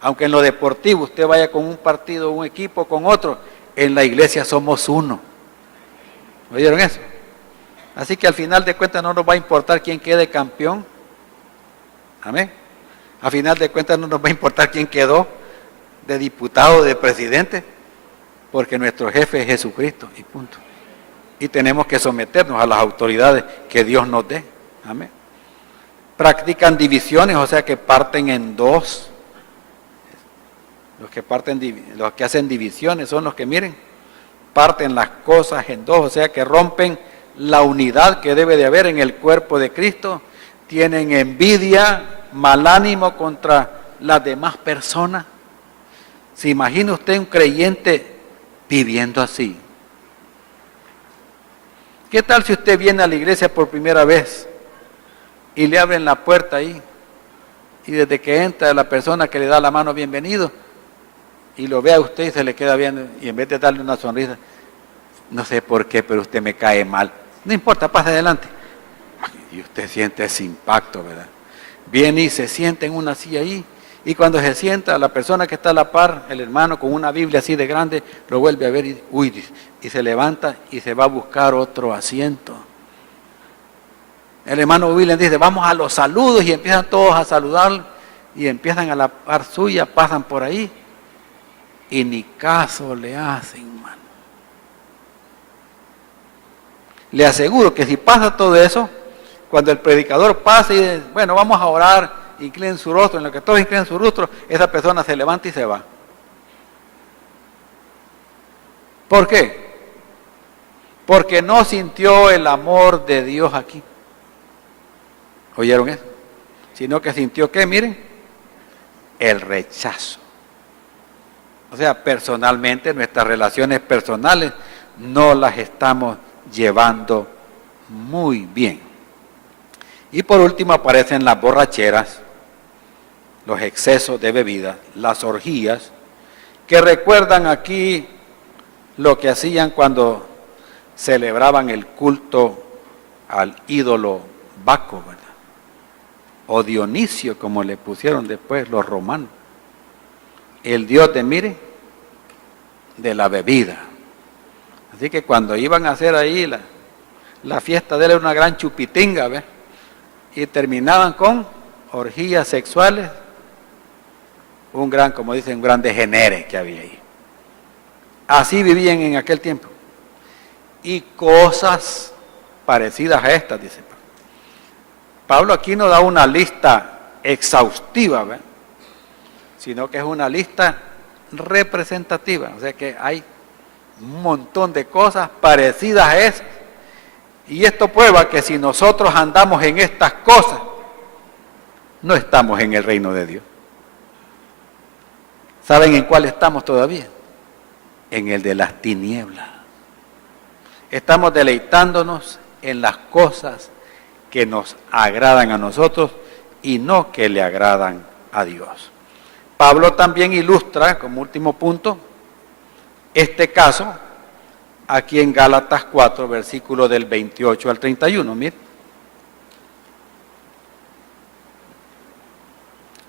aunque en lo deportivo usted vaya con un partido, un equipo con otro, en la iglesia somos uno. ¿Oyeron eso? Así que al final de cuentas no nos va a importar quién quede campeón. Amén. Al final de cuentas no nos va a importar quién quedó de diputado o de presidente, porque nuestro jefe es Jesucristo y punto. Y tenemos que someternos a las autoridades que Dios nos dé. Amén. Practican divisiones, o sea que parten en dos. Los que hacen divisiones son los que, miren, parten las cosas en dos, o sea que rompen la unidad que debe de haber en el cuerpo de Cristo. Tienen envidia, mal ánimo contra las demás personas. ¿Se imagina usted un creyente viviendo así? ¿Qué tal si usted viene a la iglesia por primera vez y le abren la puerta ahí? Y desde que entra la persona que le da la mano, bienvenido, y lo ve a usted y se le queda viendo, y en vez de darle una sonrisa, no sé por qué, pero usted me cae mal. No importa, pase adelante. Y usted siente ese impacto, ¿verdad? Viene y se sienta en una silla ahí, y cuando se sienta, la persona que está a la par, el hermano con una Biblia así de grande, lo vuelve a ver y, uy, y se levanta y se va a buscar otro asiento. El hermano William dice, vamos a los saludos, y empiezan todos a saludar, y empiezan a la par suya, pasan por ahí, y ni caso le hacen, mano. Le aseguro que si pasa todo eso, cuando el predicador pasa y dice, bueno, vamos a orar, inclinen su rostro, en lo que todos inclinen su rostro, esa persona se levanta y se va. ¿Por qué? Porque no sintió el amor de Dios aquí. ¿Oyeron eso? Sino que sintió, ¿qué? Miren, el rechazo. O sea, personalmente, nuestras relaciones personales no las estamos llevando muy bien. Y por último aparecen las borracheras, los excesos de bebida, las orgías, que recuerdan aquí lo que hacían cuando celebraban el culto al ídolo Baco, ¿verdad? O Dionisio, como le pusieron después los romanos. El dios de, mire, de la bebida. Así que cuando iban a hacer ahí la fiesta de él era una gran chupitinga, ¿ves? Y terminaban con orgías sexuales, un gran, como dicen, un gran degenere que había ahí. Así vivían en aquel tiempo. Y cosas parecidas a estas, dice Pablo. Pablo aquí no da una lista exhaustiva, ¿ves? Sino que es una lista representativa, o sea que hay un montón de cosas parecidas a esas. Y esto prueba que si nosotros andamos en estas cosas, no estamos en el reino de Dios. ¿Saben en cuál estamos todavía? En el de las tinieblas. Estamos deleitándonos en las cosas que nos agradan a nosotros y no que le agradan a Dios. Pablo también ilustra, como último punto, este caso aquí en Gálatas 4, versículo del 28 al 31. Miren.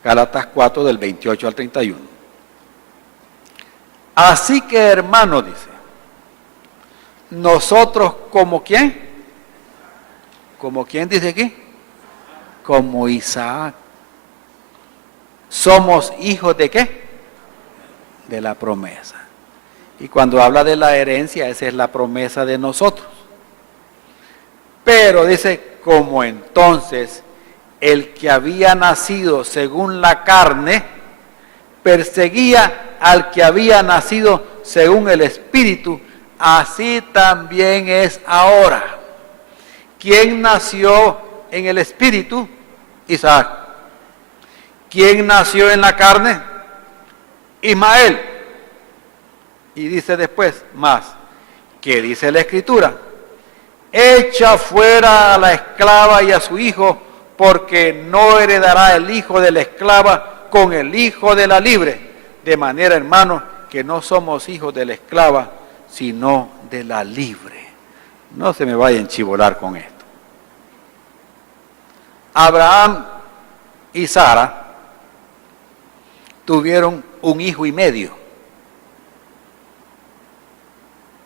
Gálatas 4, del 28 al 31. Así que, hermano, dice, nosotros como ¿quién? ¿Como quién dice aquí? Como Isaac. ¿Somos hijos de qué? De la promesa. Y cuando habla de la herencia, esa es la promesa de nosotros. Pero dice, como entonces el que había nacido según la carne, perseguía al que había nacido según el Espíritu, así también es ahora. ¿Quién nació en el Espíritu? Isaac. ¿Quién nació en la carne? Ismael. Y dice después, más, ¿qué dice la Escritura? Echa fuera a la esclava y a su hijo, porque no heredará el hijo de la esclava con el hijo de la libre. De manera, hermanos, que no somos hijos de la esclava, sino de la libre. No se me vaya a enchivolar con esto. Abraham y Sara tuvieron un hijo y medio.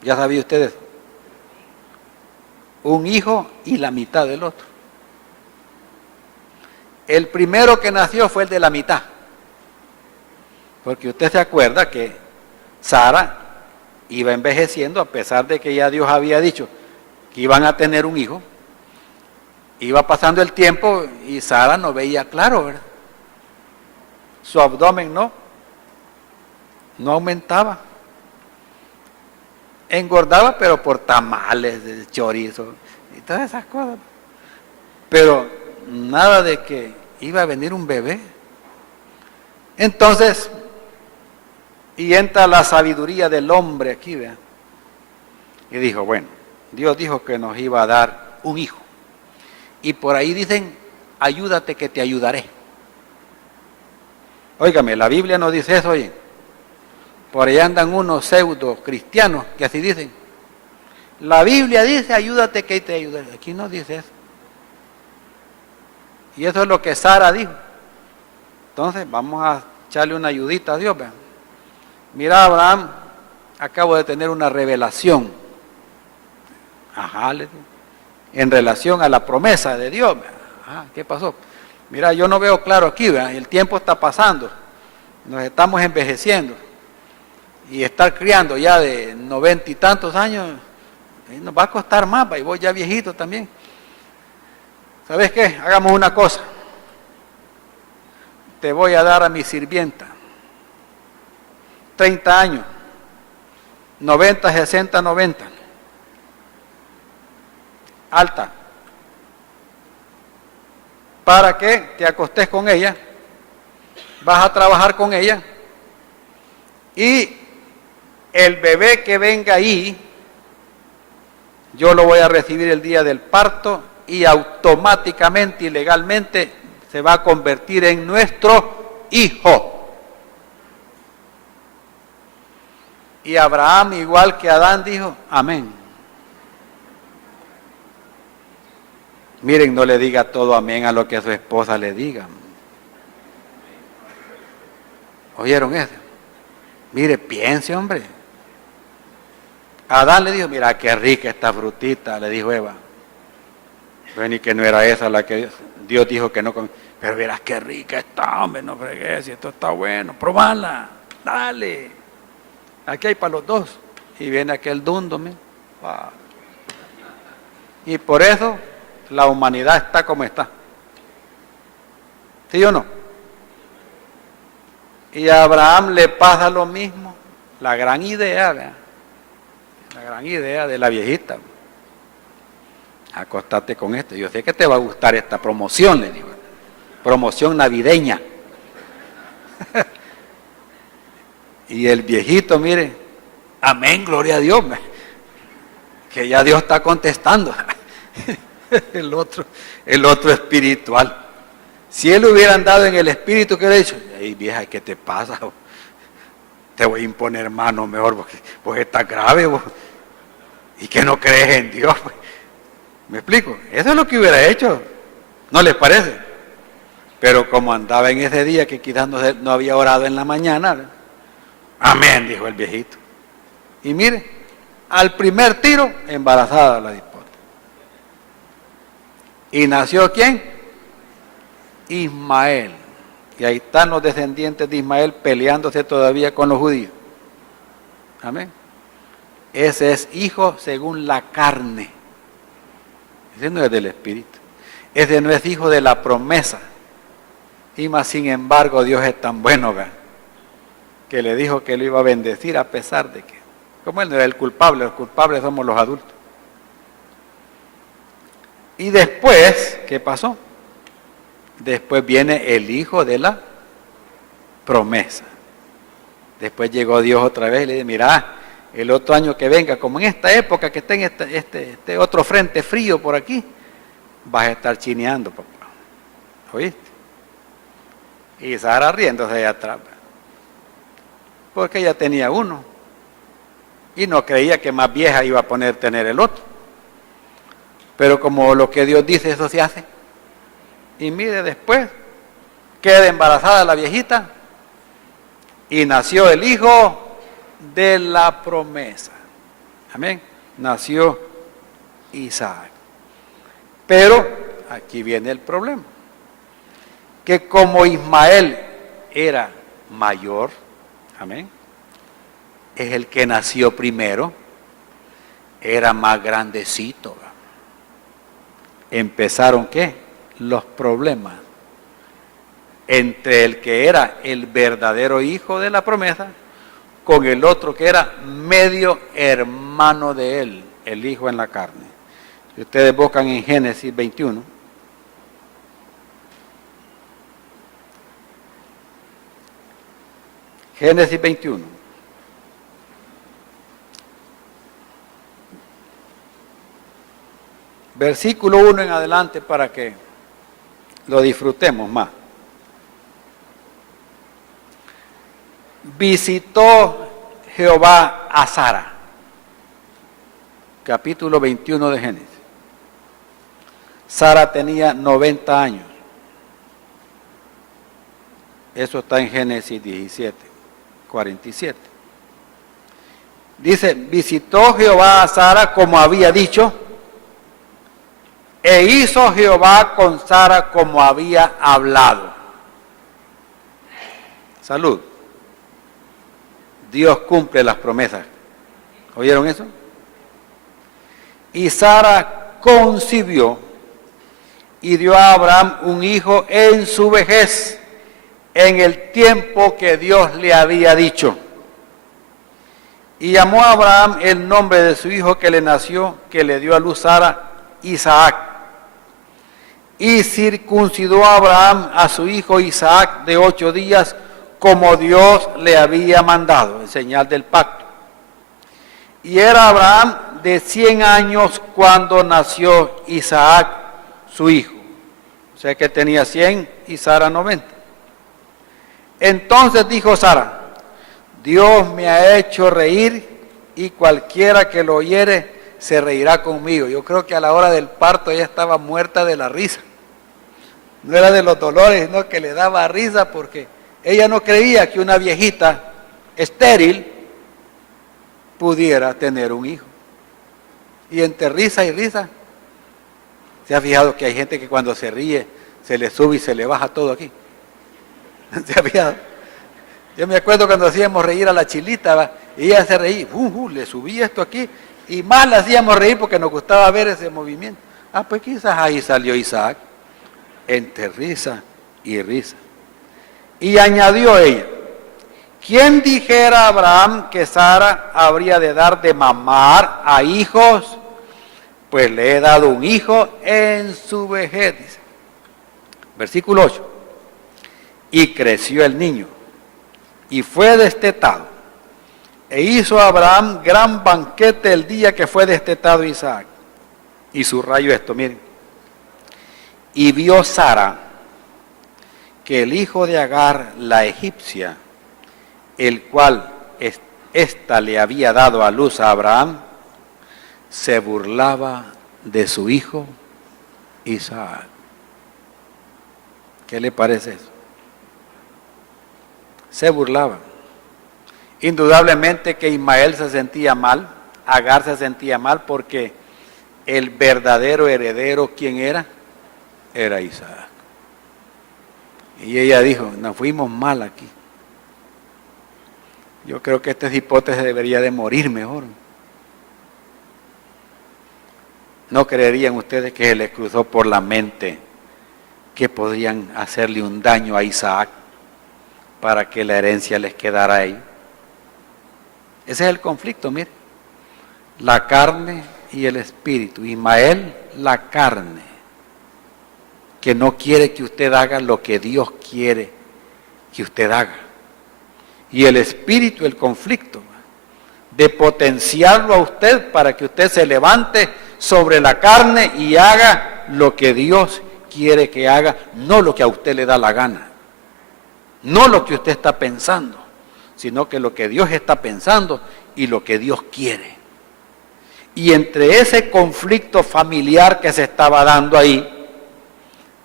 Ya sabía ustedes. Un hijo y la mitad del otro. El primero que nació fue el de la mitad. Porque usted se acuerda que Sara iba envejeciendo a pesar de que ya Dios había dicho que iban a tener un hijo. Iba pasando el tiempo y Sara no veía claro, ¿verdad? Su abdomen no aumentaba. Engordaba, pero por tamales, de chorizo y todas esas cosas. Pero nada de que iba a venir un bebé. Entonces, y entra la sabiduría del hombre aquí, ¿verdad? Y dijo, bueno, Dios dijo que nos iba a dar un hijo. Y por ahí dicen, ayúdate que te ayudaré. Óigame, la Biblia no dice eso, oye. Por ahí andan unos pseudo cristianos que así dicen. La Biblia dice, ayúdate que te ayudaré. Aquí no dice eso. Y eso es lo que Sara dijo. Entonces, vamos a echarle una ayudita a Dios, ¿verdad? Mira, Abraham, acabo de tener una revelación. Ajá, le digo. En relación a la promesa de Dios. Ajá, ¿qué pasó? Mira, yo no veo claro aquí, ¿verdad? El tiempo está pasando. Nos estamos envejeciendo. Y estar criando ya de 90 y tantos años, nos va a costar más, y voy ya viejito también. ¿Sabes qué? Hagamos una cosa. Te voy a dar a mi sirvienta 30 años, 90, 60, 90. Alta. Para que te acostes con ella, vas a trabajar con ella, y el bebé que venga ahí, yo lo voy a recibir el día del parto, y automáticamente y legalmente se va a convertir en nuestro hijo. Y Abraham, igual que Adán, dijo, amén. Miren, no le diga todo amén a lo que su esposa le diga. ¿Oyeron eso? Mire, piense, hombre. Adán le dijo, mira qué rica esta frutita, le dijo Eva. Bueno, y que no era esa la que Dios dijo que no comía. Pero verás qué rica está, hombre, no fregues, si esto está bueno, probala, dale. Aquí hay para los dos. Y viene aquel dundo, mira. Wow. Y por eso la humanidad está como está. ¿Sí o no? Y a Abraham le pasa lo mismo. La gran idea, ¿verdad? La gran idea de la viejita. Acostate con esto. Yo sé que te va a gustar esta promoción, le digo. Promoción navideña. Y el viejito, mire, amén, gloria a Dios. Que ya Dios está contestando. El otro espiritual. Si él hubiera andado en el espíritu, ¿qué le he dicho? Ey, vieja, ¿qué te pasa? Te voy a imponer mano mejor, porque estás grave, vos. Y que no crees en Dios. ¿Me explico? Eso es lo que hubiera hecho. ¿No les parece? Pero como andaba en ese día que quizás no había orado en la mañana, amén, dijo el viejito. Y mire, al primer tiro, embarazada la disputa. ¿Y nació quién? Ismael. Y ahí están los descendientes de Ismael peleándose todavía con los judíos. Amén. Ese es hijo según la carne. Ese no es del Espíritu. Ese no es hijo de la promesa. Y más sin embargo Dios es tan bueno, ¿verdad? Que le dijo que lo iba a bendecir a pesar de que, como él no era el culpable, los culpables somos los adultos. Y después, ¿qué pasó? Después viene el hijo de la promesa. Después llegó Dios otra vez y le dice, mira, el otro año que venga, como en esta época que está en este otro frente frío por aquí, vas a estar chineando, papá. ¿Oíste? Y Sara riéndose allá atrás. Porque ella tenía uno. Y no creía que más vieja iba a tener el otro. Pero como lo que Dios dice, eso se hace. Y mire, después queda embarazada la viejita y nació el hijo de la promesa. Amén. Nació Isaac. Pero aquí viene el problema. Que como Ismael era mayor, amén, es el que nació primero, era más grandecito. Empezaron, ¿qué? Los problemas entre el que era el verdadero hijo de la promesa con el otro que era medio hermano de él, el hijo en la carne. Si ustedes buscan en Génesis 21, Génesis 21, versículo 1 en adelante para que lo disfrutemos más. Visitó Jehová a Sara, capítulo 21 de Génesis. Sara tenía 90 años. Eso está en Génesis 17, 47. Dice, visitó Jehová a Sara como había dicho, e hizo Jehová con Sara como había hablado. Salud. Dios cumple las promesas. ¿Oyeron eso? Y Sara concibió y dio a Abraham un hijo en su vejez, en el tiempo que Dios le había dicho. Y llamó a Abraham el nombre de su hijo que le nació, que le dio a luz Sara, Isaac. Y circuncidó a Abraham a su hijo Isaac de 8 días, como Dios le había mandado, en señal del pacto. Y era Abraham de 100 años cuando nació Isaac, su hijo. O sea que tenía 100 y Sara 90. Entonces dijo Sara, Dios me ha hecho reír y cualquiera que lo oyere se reirá conmigo. Yo creo que a la hora del parto ella estaba muerta de la risa. No era de los dolores, sino que le daba risa porque ella no creía que una viejita estéril pudiera tener un hijo. Y entre risa y risa, ¿se ha fijado que hay gente que cuando se ríe se le sube y se le baja todo aquí? ¿Se ha fijado? Yo me acuerdo cuando hacíamos reír a la Chilita, ¿va? Y ella se reía, le subía esto aquí, y más la hacíamos reír porque nos gustaba ver ese movimiento. Ah, pues quizás ahí salió Isaac, entre risa y risa. Y añadió ella, ¿quién dijera a Abraham que Sara habría de dar de mamar a hijos? Pues le he dado un hijo en su vejez, dice. Versículo 8. Y creció el niño, y fue destetado. E hizo Abraham gran banquete el día que fue destetado Isaac. Y subrayo esto, miren. Y vio Sara que el hijo de Agar, la egipcia, el cual ésta le había dado a luz a Abraham, se burlaba de su hijo Isaac. ¿Qué le parece eso? Se burlaba. Indudablemente que Ismael se sentía mal, Agar se sentía mal porque el verdadero heredero, ¿quién era? Era Isaac. Y ella dijo, nos fuimos mal aquí. Yo creo que esta hipótesis debería de morir mejor. ¿No creerían ustedes que se les cruzó por la mente que podrían hacerle un daño a Isaac para que la herencia les quedara ahí? Ese es el conflicto, mire. La carne y el espíritu. Ismael, la carne, que no quiere que usted haga lo que Dios quiere que usted haga. Y el espíritu, el conflicto, de potenciarlo a usted para que usted se levante sobre la carne y haga lo que Dios quiere que haga, no lo que a usted le da la gana, no lo que usted está pensando, sino que lo que Dios está pensando y lo que Dios quiere. Y entre ese conflicto familiar que se estaba dando ahí,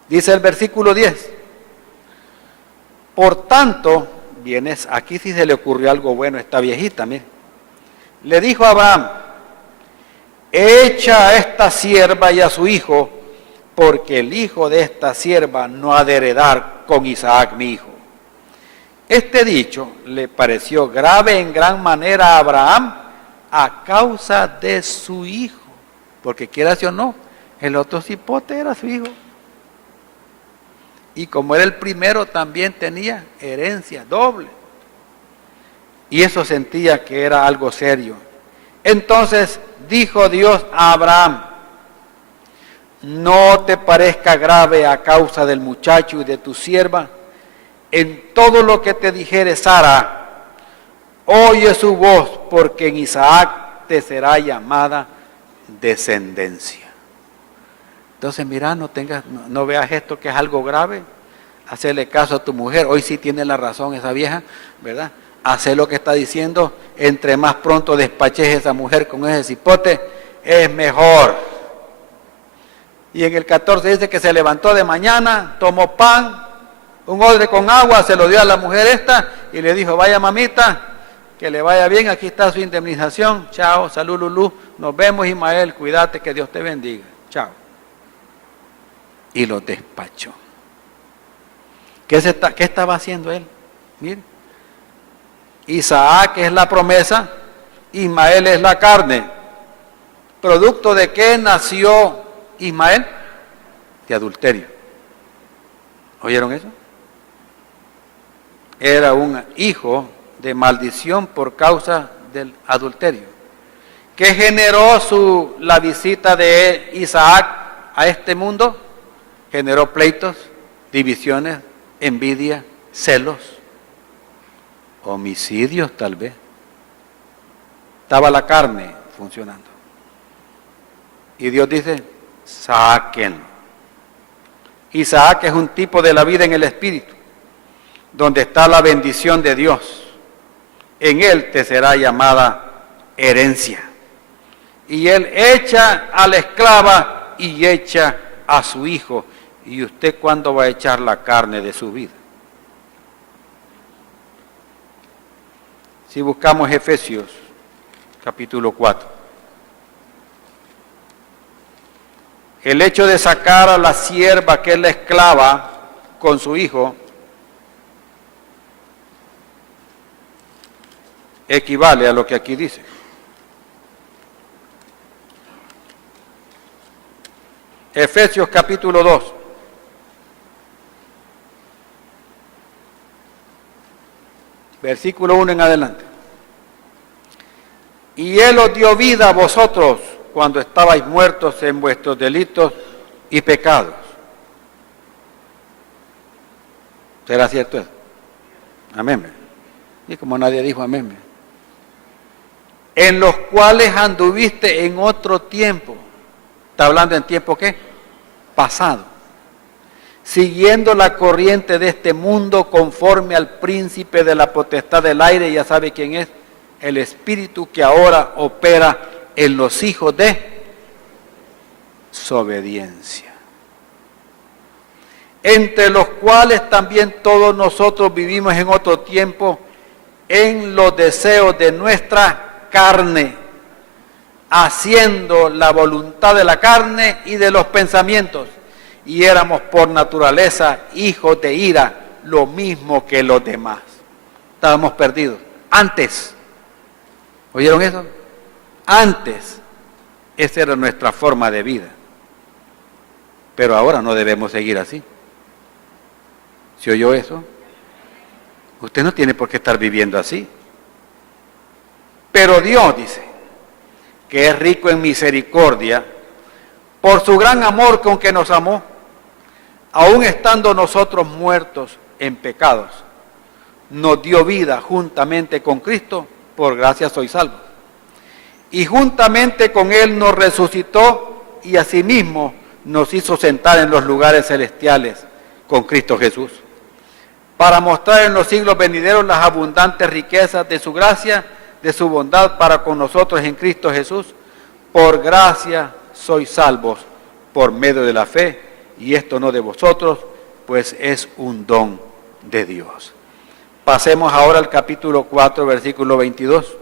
dice el versículo 10, por tanto, aquí sí se le ocurrió algo bueno a esta viejita, mire. Le dijo a Abraham, echa a esta sierva y a su hijo, porque el hijo de esta sierva no ha de heredar con Isaac mi hijo. Este dicho le pareció grave en gran manera a Abraham a causa de su hijo, porque quieras o no, el otro cipote era su hijo. Y como era el primero, también tenía herencia doble. Y eso sentía que era algo serio. Entonces dijo Dios a Abraham: no te parezca grave a causa del muchacho y de tu sierva. En todo lo que te dijere Sara, oye su voz, porque en Isaac te será llamada descendencia. Entonces, mira, no veas esto que es algo grave. Hacerle caso a tu mujer. Hoy sí tiene la razón esa vieja, ¿verdad? Hacer lo que está diciendo. Entre más pronto despaches esa mujer con ese cipote, es mejor. Y en el 14 dice que se levantó de mañana, tomó pan, un odre con agua, se lo dio a la mujer esta y le dijo: vaya mamita, que le vaya bien, aquí está su indemnización. Chao, salud, Lulú, nos vemos, Ismael, cuídate, que Dios te bendiga. Chao. Y lo despachó. ¿Qué estaba haciendo él? Mire, Isaac es la promesa, Ismael es la carne. ¿Producto de qué nació Ismael? De adulterio. ¿Oyeron eso? Era un hijo de maldición por causa del adulterio. ¿Qué generó la visita de Isaac a este mundo? Generó pleitos, divisiones, envidia, celos, homicidios tal vez. Estaba la carne funcionando. Y Dios dice: sáquenlo. Isaac es un tipo de la vida en el espíritu, donde está la bendición de Dios. En él te será llamada herencia. Y él echa a la esclava y echa a su hijo. ¿Y usted cuándo va a echar la carne de su vida? Si buscamos Efesios capítulo 4. El hecho de sacar a la sierva, que es la esclava, con su hijo, equivale a lo que aquí dice. Efesios capítulo 2. Versículo 1 en adelante. Y Él os dio vida a vosotros cuando estabais muertos en vuestros delitos y pecados. ¿Será cierto eso? Amén. Y como nadie dijo amén. En los cuales anduviste en otro tiempo. ¿Está hablando en tiempo qué? Pasado. Siguiendo la corriente de este mundo, conforme al príncipe de la potestad del aire, ya sabe quién es, el espíritu que ahora opera en los hijos de desobediencia. Entre los cuales también todos nosotros vivimos en otro tiempo, en los deseos de nuestra carne, haciendo la voluntad de la carne y de los pensamientos. Y éramos por naturaleza hijos de ira, lo mismo que los demás. Estábamos perdidos. Antes, ¿oyeron eso? Antes, esa era nuestra forma de vida. Pero ahora no debemos seguir así. ¿Se oyó eso? Usted no tiene por qué estar viviendo así. Pero Dios dice que es rico en misericordia, por su gran amor con que nos amó, aun estando nosotros muertos en pecados, nos dio vida juntamente con Cristo, por gracia sois salvos. Y juntamente con Él nos resucitó y asimismo nos hizo sentar en los lugares celestiales con Cristo Jesús, para mostrar en los siglos venideros las abundantes riquezas de su gracia, de su bondad para con nosotros en Cristo Jesús. Por gracia sois salvos por medio de la fe, y esto no de vosotros, pues es un don de Dios. Pasemos ahora al capítulo 4, versículo 22.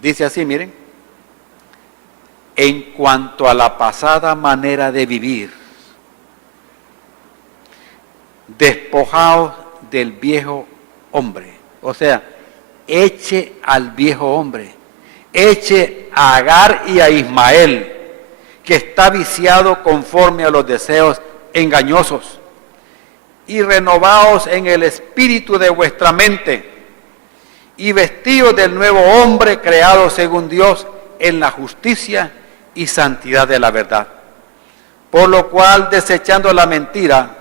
Dice así, miren, en cuanto a la pasada manera de vivir, despojaos del viejo hombre. O sea, eche al viejo hombre, eche a Agar y a Ismael, que está viciado conforme a los deseos engañosos, y renovaos en el espíritu de vuestra mente, y vestidos del nuevo hombre creado según Dios en la justicia y santidad de la verdad. Por lo cual, desechando la mentira,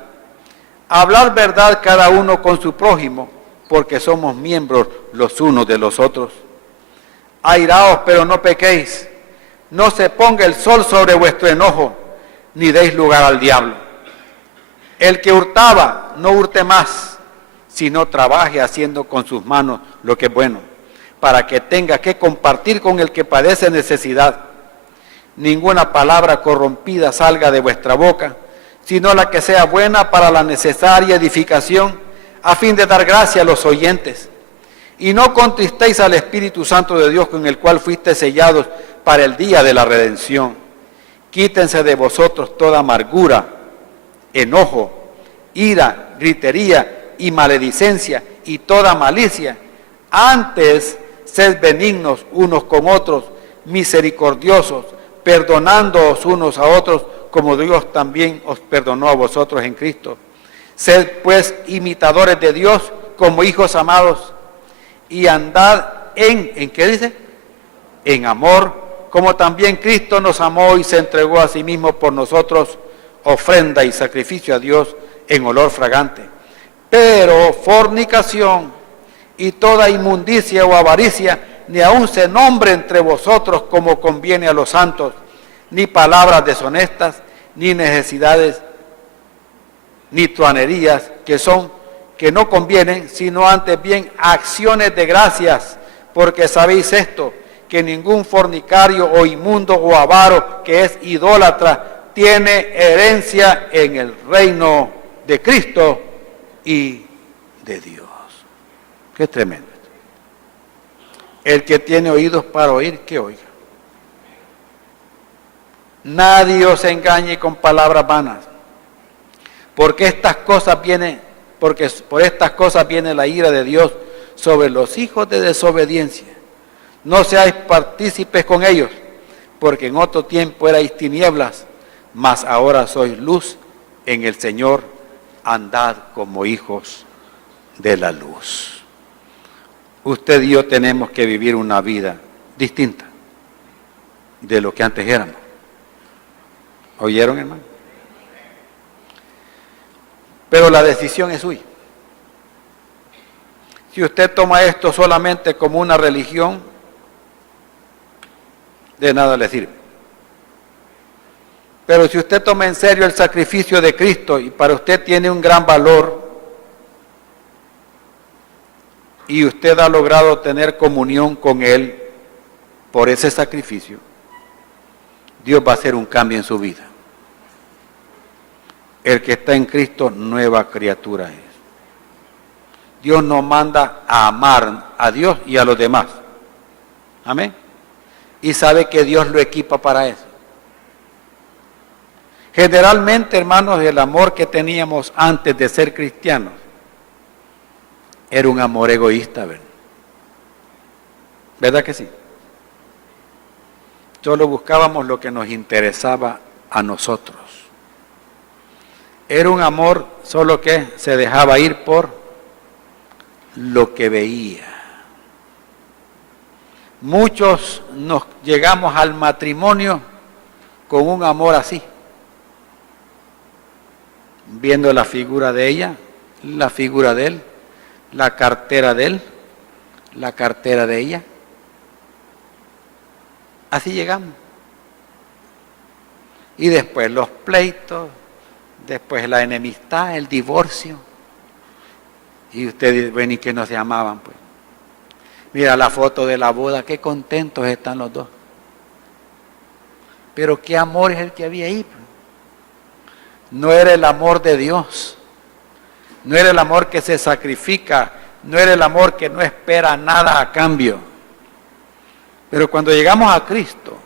hablar verdad cada uno con su prójimo, porque somos miembros los unos de los otros. Airaos, pero no pequéis. No se ponga el sol sobre vuestro enojo, ni deis lugar al diablo. El que hurtaba, no hurte más, sino trabaje haciendo con sus manos lo que es bueno, para que tenga que compartir con el que padece necesidad. Ninguna palabra corrompida salga de vuestra boca, sino la que sea buena para la necesaria edificación, a fin de dar gracia a los oyentes. Y no contristéis al Espíritu Santo de Dios, con el cual fuisteis sellados para el día de la redención. Quítense de vosotros toda amargura, enojo, ira, gritería y maledicencia y toda malicia. Antes, sed benignos unos con otros, misericordiosos, perdonándoos unos a otros, como Dios también os perdonó a vosotros en Cristo. Sed pues imitadores de Dios como hijos amados, y andad ¿en qué dice? En amor, como también Cristo nos amó y se entregó a sí mismo por nosotros, ofrenda y sacrificio a Dios en olor fragante. Pero fornicación y toda inmundicia o avaricia, ni aun se nombre entre vosotros como conviene a los santos, ni palabras deshonestas, ni necesidades, ni truanerías que no convienen, sino antes bien acciones de gracias, porque sabéis esto, que ningún fornicario o inmundo o avaro que es idólatra tiene herencia en el reino de Cristo y de Dios. Qué tremendo. El que tiene oídos para oír, que oiga. Nadie os engañe con palabras vanas, porque por estas cosas viene la ira de Dios sobre los hijos de desobediencia. No seáis partícipes con ellos, porque en otro tiempo erais tinieblas, mas ahora sois luz en el Señor. Andad como hijos de la luz. Usted y yo tenemos que vivir una vida distinta de lo que antes éramos. ¿Oyeron, hermano? Pero la decisión es suya. Si usted toma esto solamente como una religión, de nada le sirve. Pero si usted toma en serio el sacrificio de Cristo y para usted tiene un gran valor y usted ha logrado tener comunión con Él por ese sacrificio, Dios va a hacer un cambio en su vida. El que está en Cristo, nueva criatura es. Dios nos manda a amar a Dios y a los demás. Amén. Y sabe que Dios lo equipa para eso. Generalmente, hermanos, el amor que teníamos antes de ser cristianos era un amor egoísta, ¿verdad? ¿Verdad que sí? Solo buscábamos lo que nos interesaba a nosotros. Era un amor solo que se dejaba ir por lo que veía. Muchos nos llegamos al matrimonio con un amor así, viendo la figura de ella, la figura de él, la cartera de él, la cartera de ella. Así llegamos. Y después los pleitos, después la enemistad, el divorcio. Y ustedes ven y que no se amaban, pues. Mira la foto de la boda, qué contentos están los dos. Pero qué amor es el que había ahí, pues. No era el amor de Dios. No era el amor que se sacrifica. No era el amor que no espera nada a cambio. Pero cuando llegamos a Cristo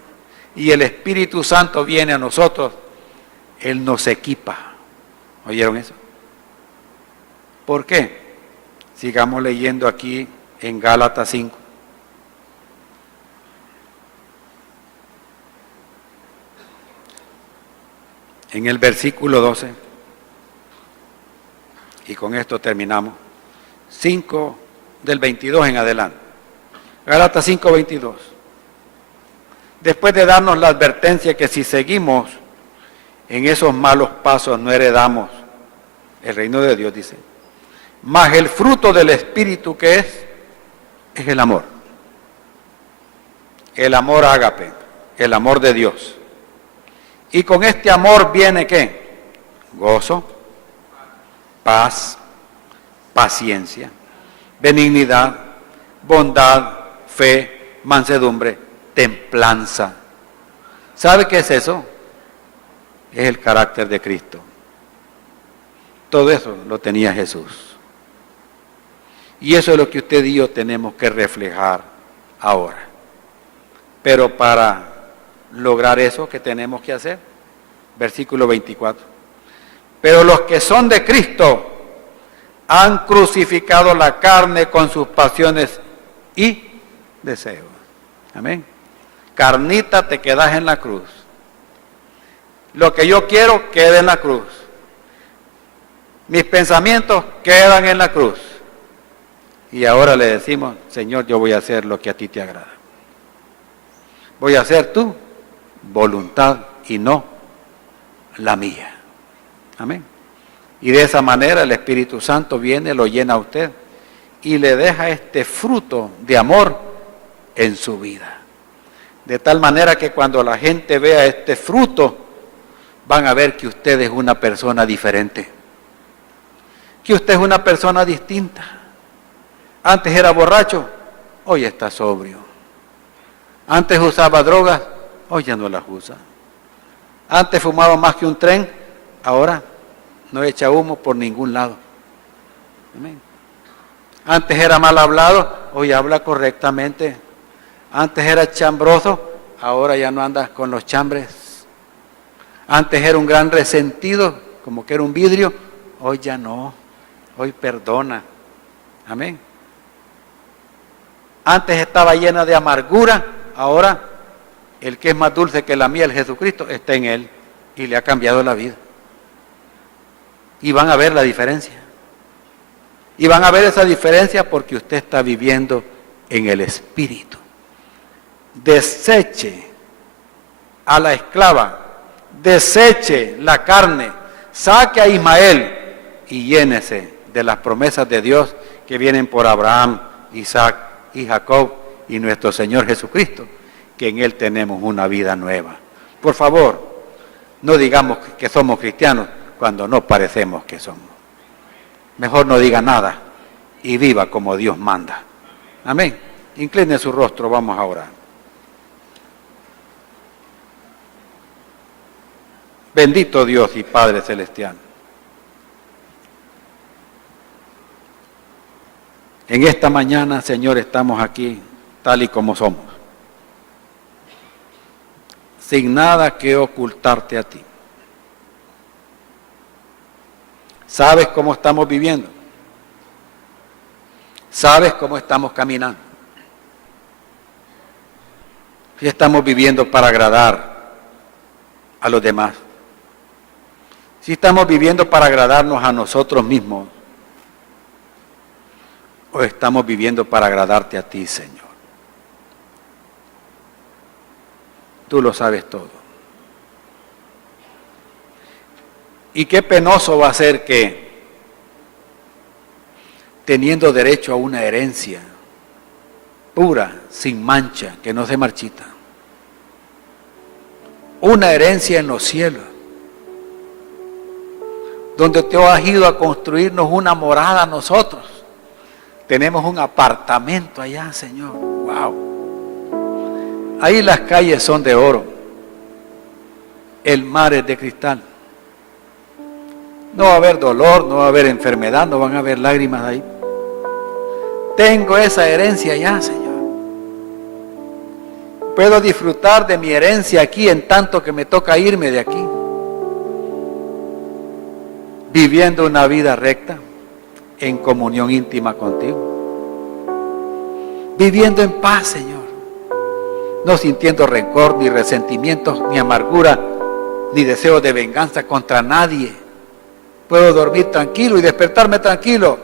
y el Espíritu Santo viene a nosotros, Él nos equipa. ¿Oyeron eso? ¿Por qué? Sigamos leyendo aquí en Gálatas 5. En el versículo 12, y con esto terminamos, 5 del 22 en adelante. Gálatas 5, 22. Después de darnos la advertencia que si seguimos en esos malos pasos no heredamos el reino de Dios, dice. Mas el fruto del Espíritu que es el amor. El amor ágape, el amor de Dios. Y con este amor viene ¿qué? Gozo, paz, paciencia, benignidad, bondad, fe, mansedumbre, templanza. ¿Sabe qué es eso? Es el carácter de Cristo. Todo eso lo tenía Jesús. Y eso es lo que usted y yo tenemos que reflejar ahora. Pero para lograr eso, ¿qué tenemos que hacer? Versículo 24. Pero los que son de Cristo han crucificado la carne con sus pasiones y deseos. Amén. Carnita, te quedas en la cruz. Lo que yo quiero queda en la cruz. Mis pensamientos quedan en la cruz. Y ahora le decimos, Señor, yo voy a hacer lo que a ti te agrada. Voy a hacer tu voluntad y no la mía. Amén. Y de esa manera el Espíritu Santo viene, lo llena a usted y le deja este fruto de amor en su vida. De tal manera que cuando la gente vea este fruto, van a ver que usted es una persona diferente. Que usted es una persona distinta. Antes era borracho, hoy está sobrio. Antes usaba drogas, hoy ya no las usa. Antes fumaba más que un tren, ahora no echa humo por ningún lado. Amén. Antes era mal hablado, hoy habla correctamente. Antes era chambroso, ahora ya no anda con los chambres. Antes era un gran resentido, como que era un vidrio, hoy ya no, hoy perdona. Amén. Antes estaba llena de amargura, ahora el que es más dulce que la miel, Jesucristo, está en él y le ha cambiado la vida. Y van a ver la diferencia. Y van a ver esa diferencia porque usted está viviendo en el Espíritu. Deseche a la esclava, deseche la carne, saque a Ismael y llénese de las promesas de Dios que vienen por Abraham, Isaac y Jacob y nuestro Señor Jesucristo, que en Él tenemos una vida nueva. Por favor, no digamos que somos cristianos cuando no parecemos que somos. Mejor no diga nada y viva como Dios manda. Amén. Incline su rostro, vamos a orar. Bendito Dios y Padre Celestial. En esta mañana, Señor, estamos aquí tal y como somos, sin nada que ocultarte a ti. Sabes cómo estamos viviendo, sabes cómo estamos caminando. Si estamos viviendo para agradar a los demás, si estamos viviendo para agradarnos a nosotros mismos, o estamos viviendo para agradarte a ti, Señor. Tú lo sabes todo. Y qué penoso va a ser que, teniendo derecho a una herencia pura, sin mancha, que no se marchita, una herencia en los cielos, donde te has ido a construirnos una morada a nosotros. Tenemos un apartamento allá, Señor. Wow. Ahí las calles son de oro. El mar es de cristal. No va a haber dolor, no va a haber enfermedad, no van a haber lágrimas ahí. Tengo esa herencia allá, Señor. Puedo disfrutar de mi herencia aquí en tanto que me toca irme de aquí. Viviendo una vida recta, en comunión íntima contigo. Viviendo en paz, Señor. No sintiendo rencor, ni resentimientos, ni amargura, ni deseo de venganza contra nadie. Puedo dormir tranquilo y despertarme tranquilo.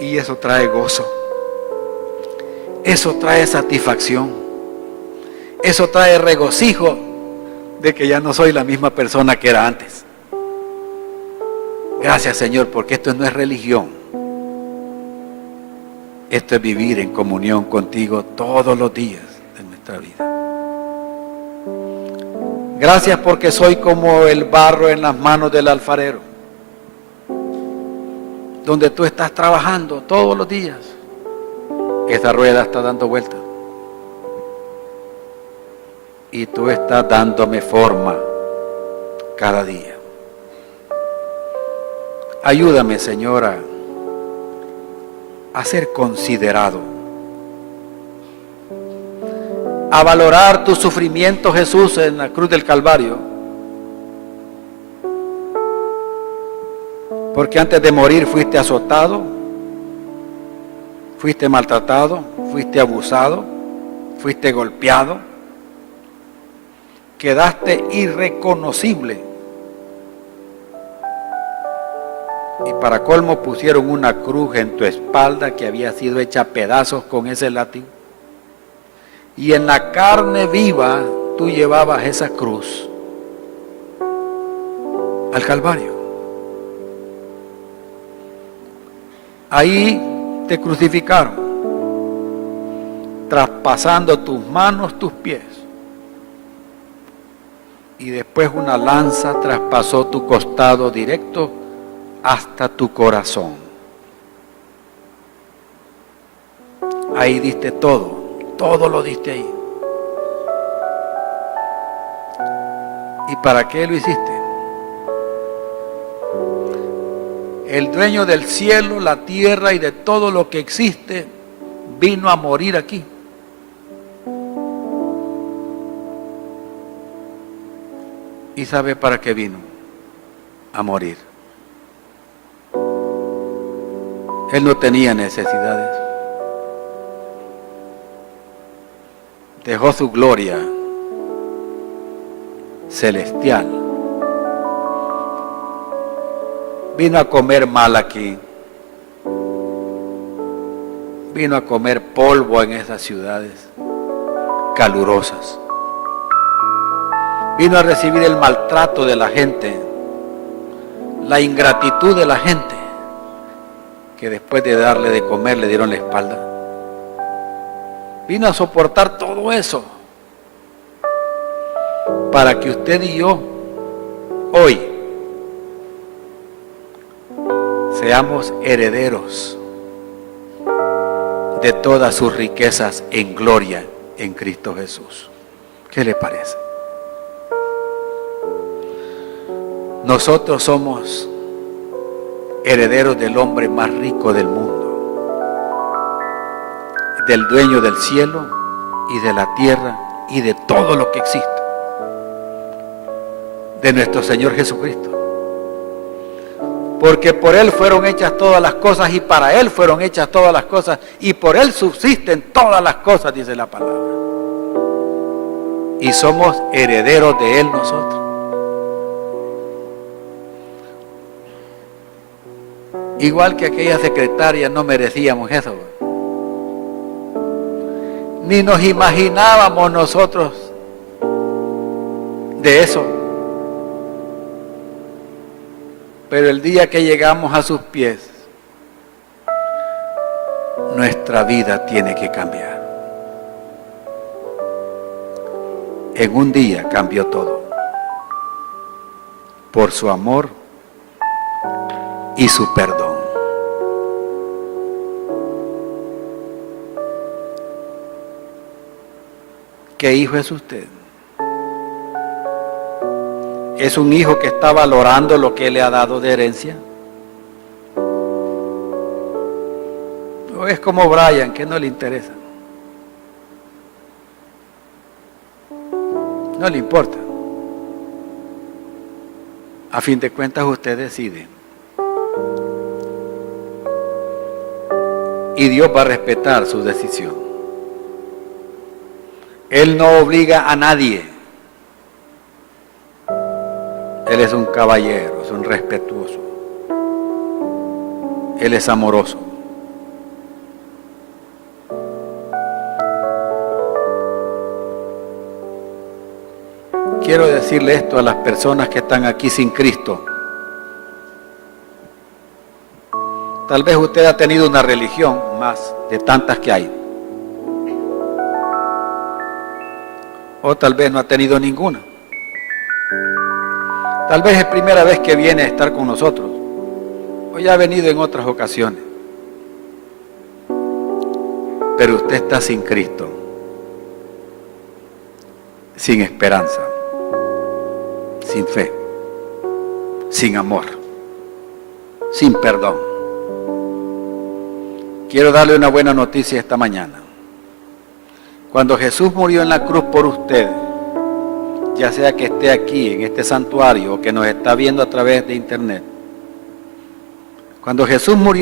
Y eso trae gozo. Eso trae satisfacción. Eso trae regocijo de que ya no soy la misma persona que era antes. Gracias, Señor, porque esto no es religión. Esto es vivir en comunión contigo todos los días de nuestra vida. Gracias porque soy como el barro en las manos del alfarero, donde tú estás trabajando todos los días. Esa rueda está dando vueltas. Y tú estás dándome forma cada día. Ayúdame, Señora, a ser considerado, a valorar tu sufrimiento, Jesús, en la cruz del Calvario. Porque antes de morir fuiste azotado, fuiste maltratado, fuiste abusado, fuiste golpeado, quedaste irreconocible. Y para colmo pusieron una cruz en tu espalda que había sido hecha a pedazos con ese látigo. Y en la carne viva tú llevabas esa cruz al Calvario. Ahí te crucificaron, traspasando tus manos, tus pies. Y después una lanza traspasó tu costado directo hasta tu corazón. Ahí diste todo lo diste ahí. ¿Y para qué lo hiciste? El dueño del cielo, la tierra y de todo lo que existe vino a morir aquí. ¿Y sabe para qué vino? A morir. Él no tenía necesidades. Dejó su gloria celestial. Vino a comer mal aquí. Vino a comer polvo en esas ciudades calurosas. Vino a recibir el maltrato de la gente, la ingratitud de la gente, que después de darle de comer le dieron la espalda. Vino a soportar todo eso para que usted y yo hoy seamos herederos de todas sus riquezas en gloria en Cristo Jesús. ¿Qué le parece? Nosotros somos herederos del hombre más rico del mundo, del dueño del cielo y de la tierra y de todo lo que existe, de nuestro Señor Jesucristo. Porque por Él fueron hechas todas las cosas y para Él fueron hechas todas las cosas y por Él subsisten todas las cosas, dice la palabra. Y somos herederos de Él nosotros. Igual que aquella secretaria no merecíamos eso. Ni nos imaginábamos nosotros de eso. Pero el día que llegamos a sus pies, nuestra vida tiene que cambiar. En un día cambió todo. Por su amor y su perdón. ¿Qué hijo es usted? ¿Es un hijo que está valorando lo que le ha dado de herencia? ¿O es como Brian, que no le interesa? No le importa. A fin de cuentas usted decide. Y Dios va a respetar su decisión. Él no obliga a nadie. Él es un caballero, es un respetuoso. Él es amoroso. Quiero decirle esto a las personas que están aquí sin Cristo. Tal vez usted ha tenido una religión más de tantas que hay. O tal vez no ha tenido ninguna. Tal vez es primera vez que viene a estar con nosotros. O ya ha venido en otras ocasiones. Pero usted está sin Cristo. Sin esperanza. Sin fe. Sin amor. Sin perdón. Quiero darle una buena noticia esta mañana. Cuando Jesús murió en la cruz por usted, ya sea que esté aquí en este santuario o que nos está viendo a través de internet, cuando Jesús murió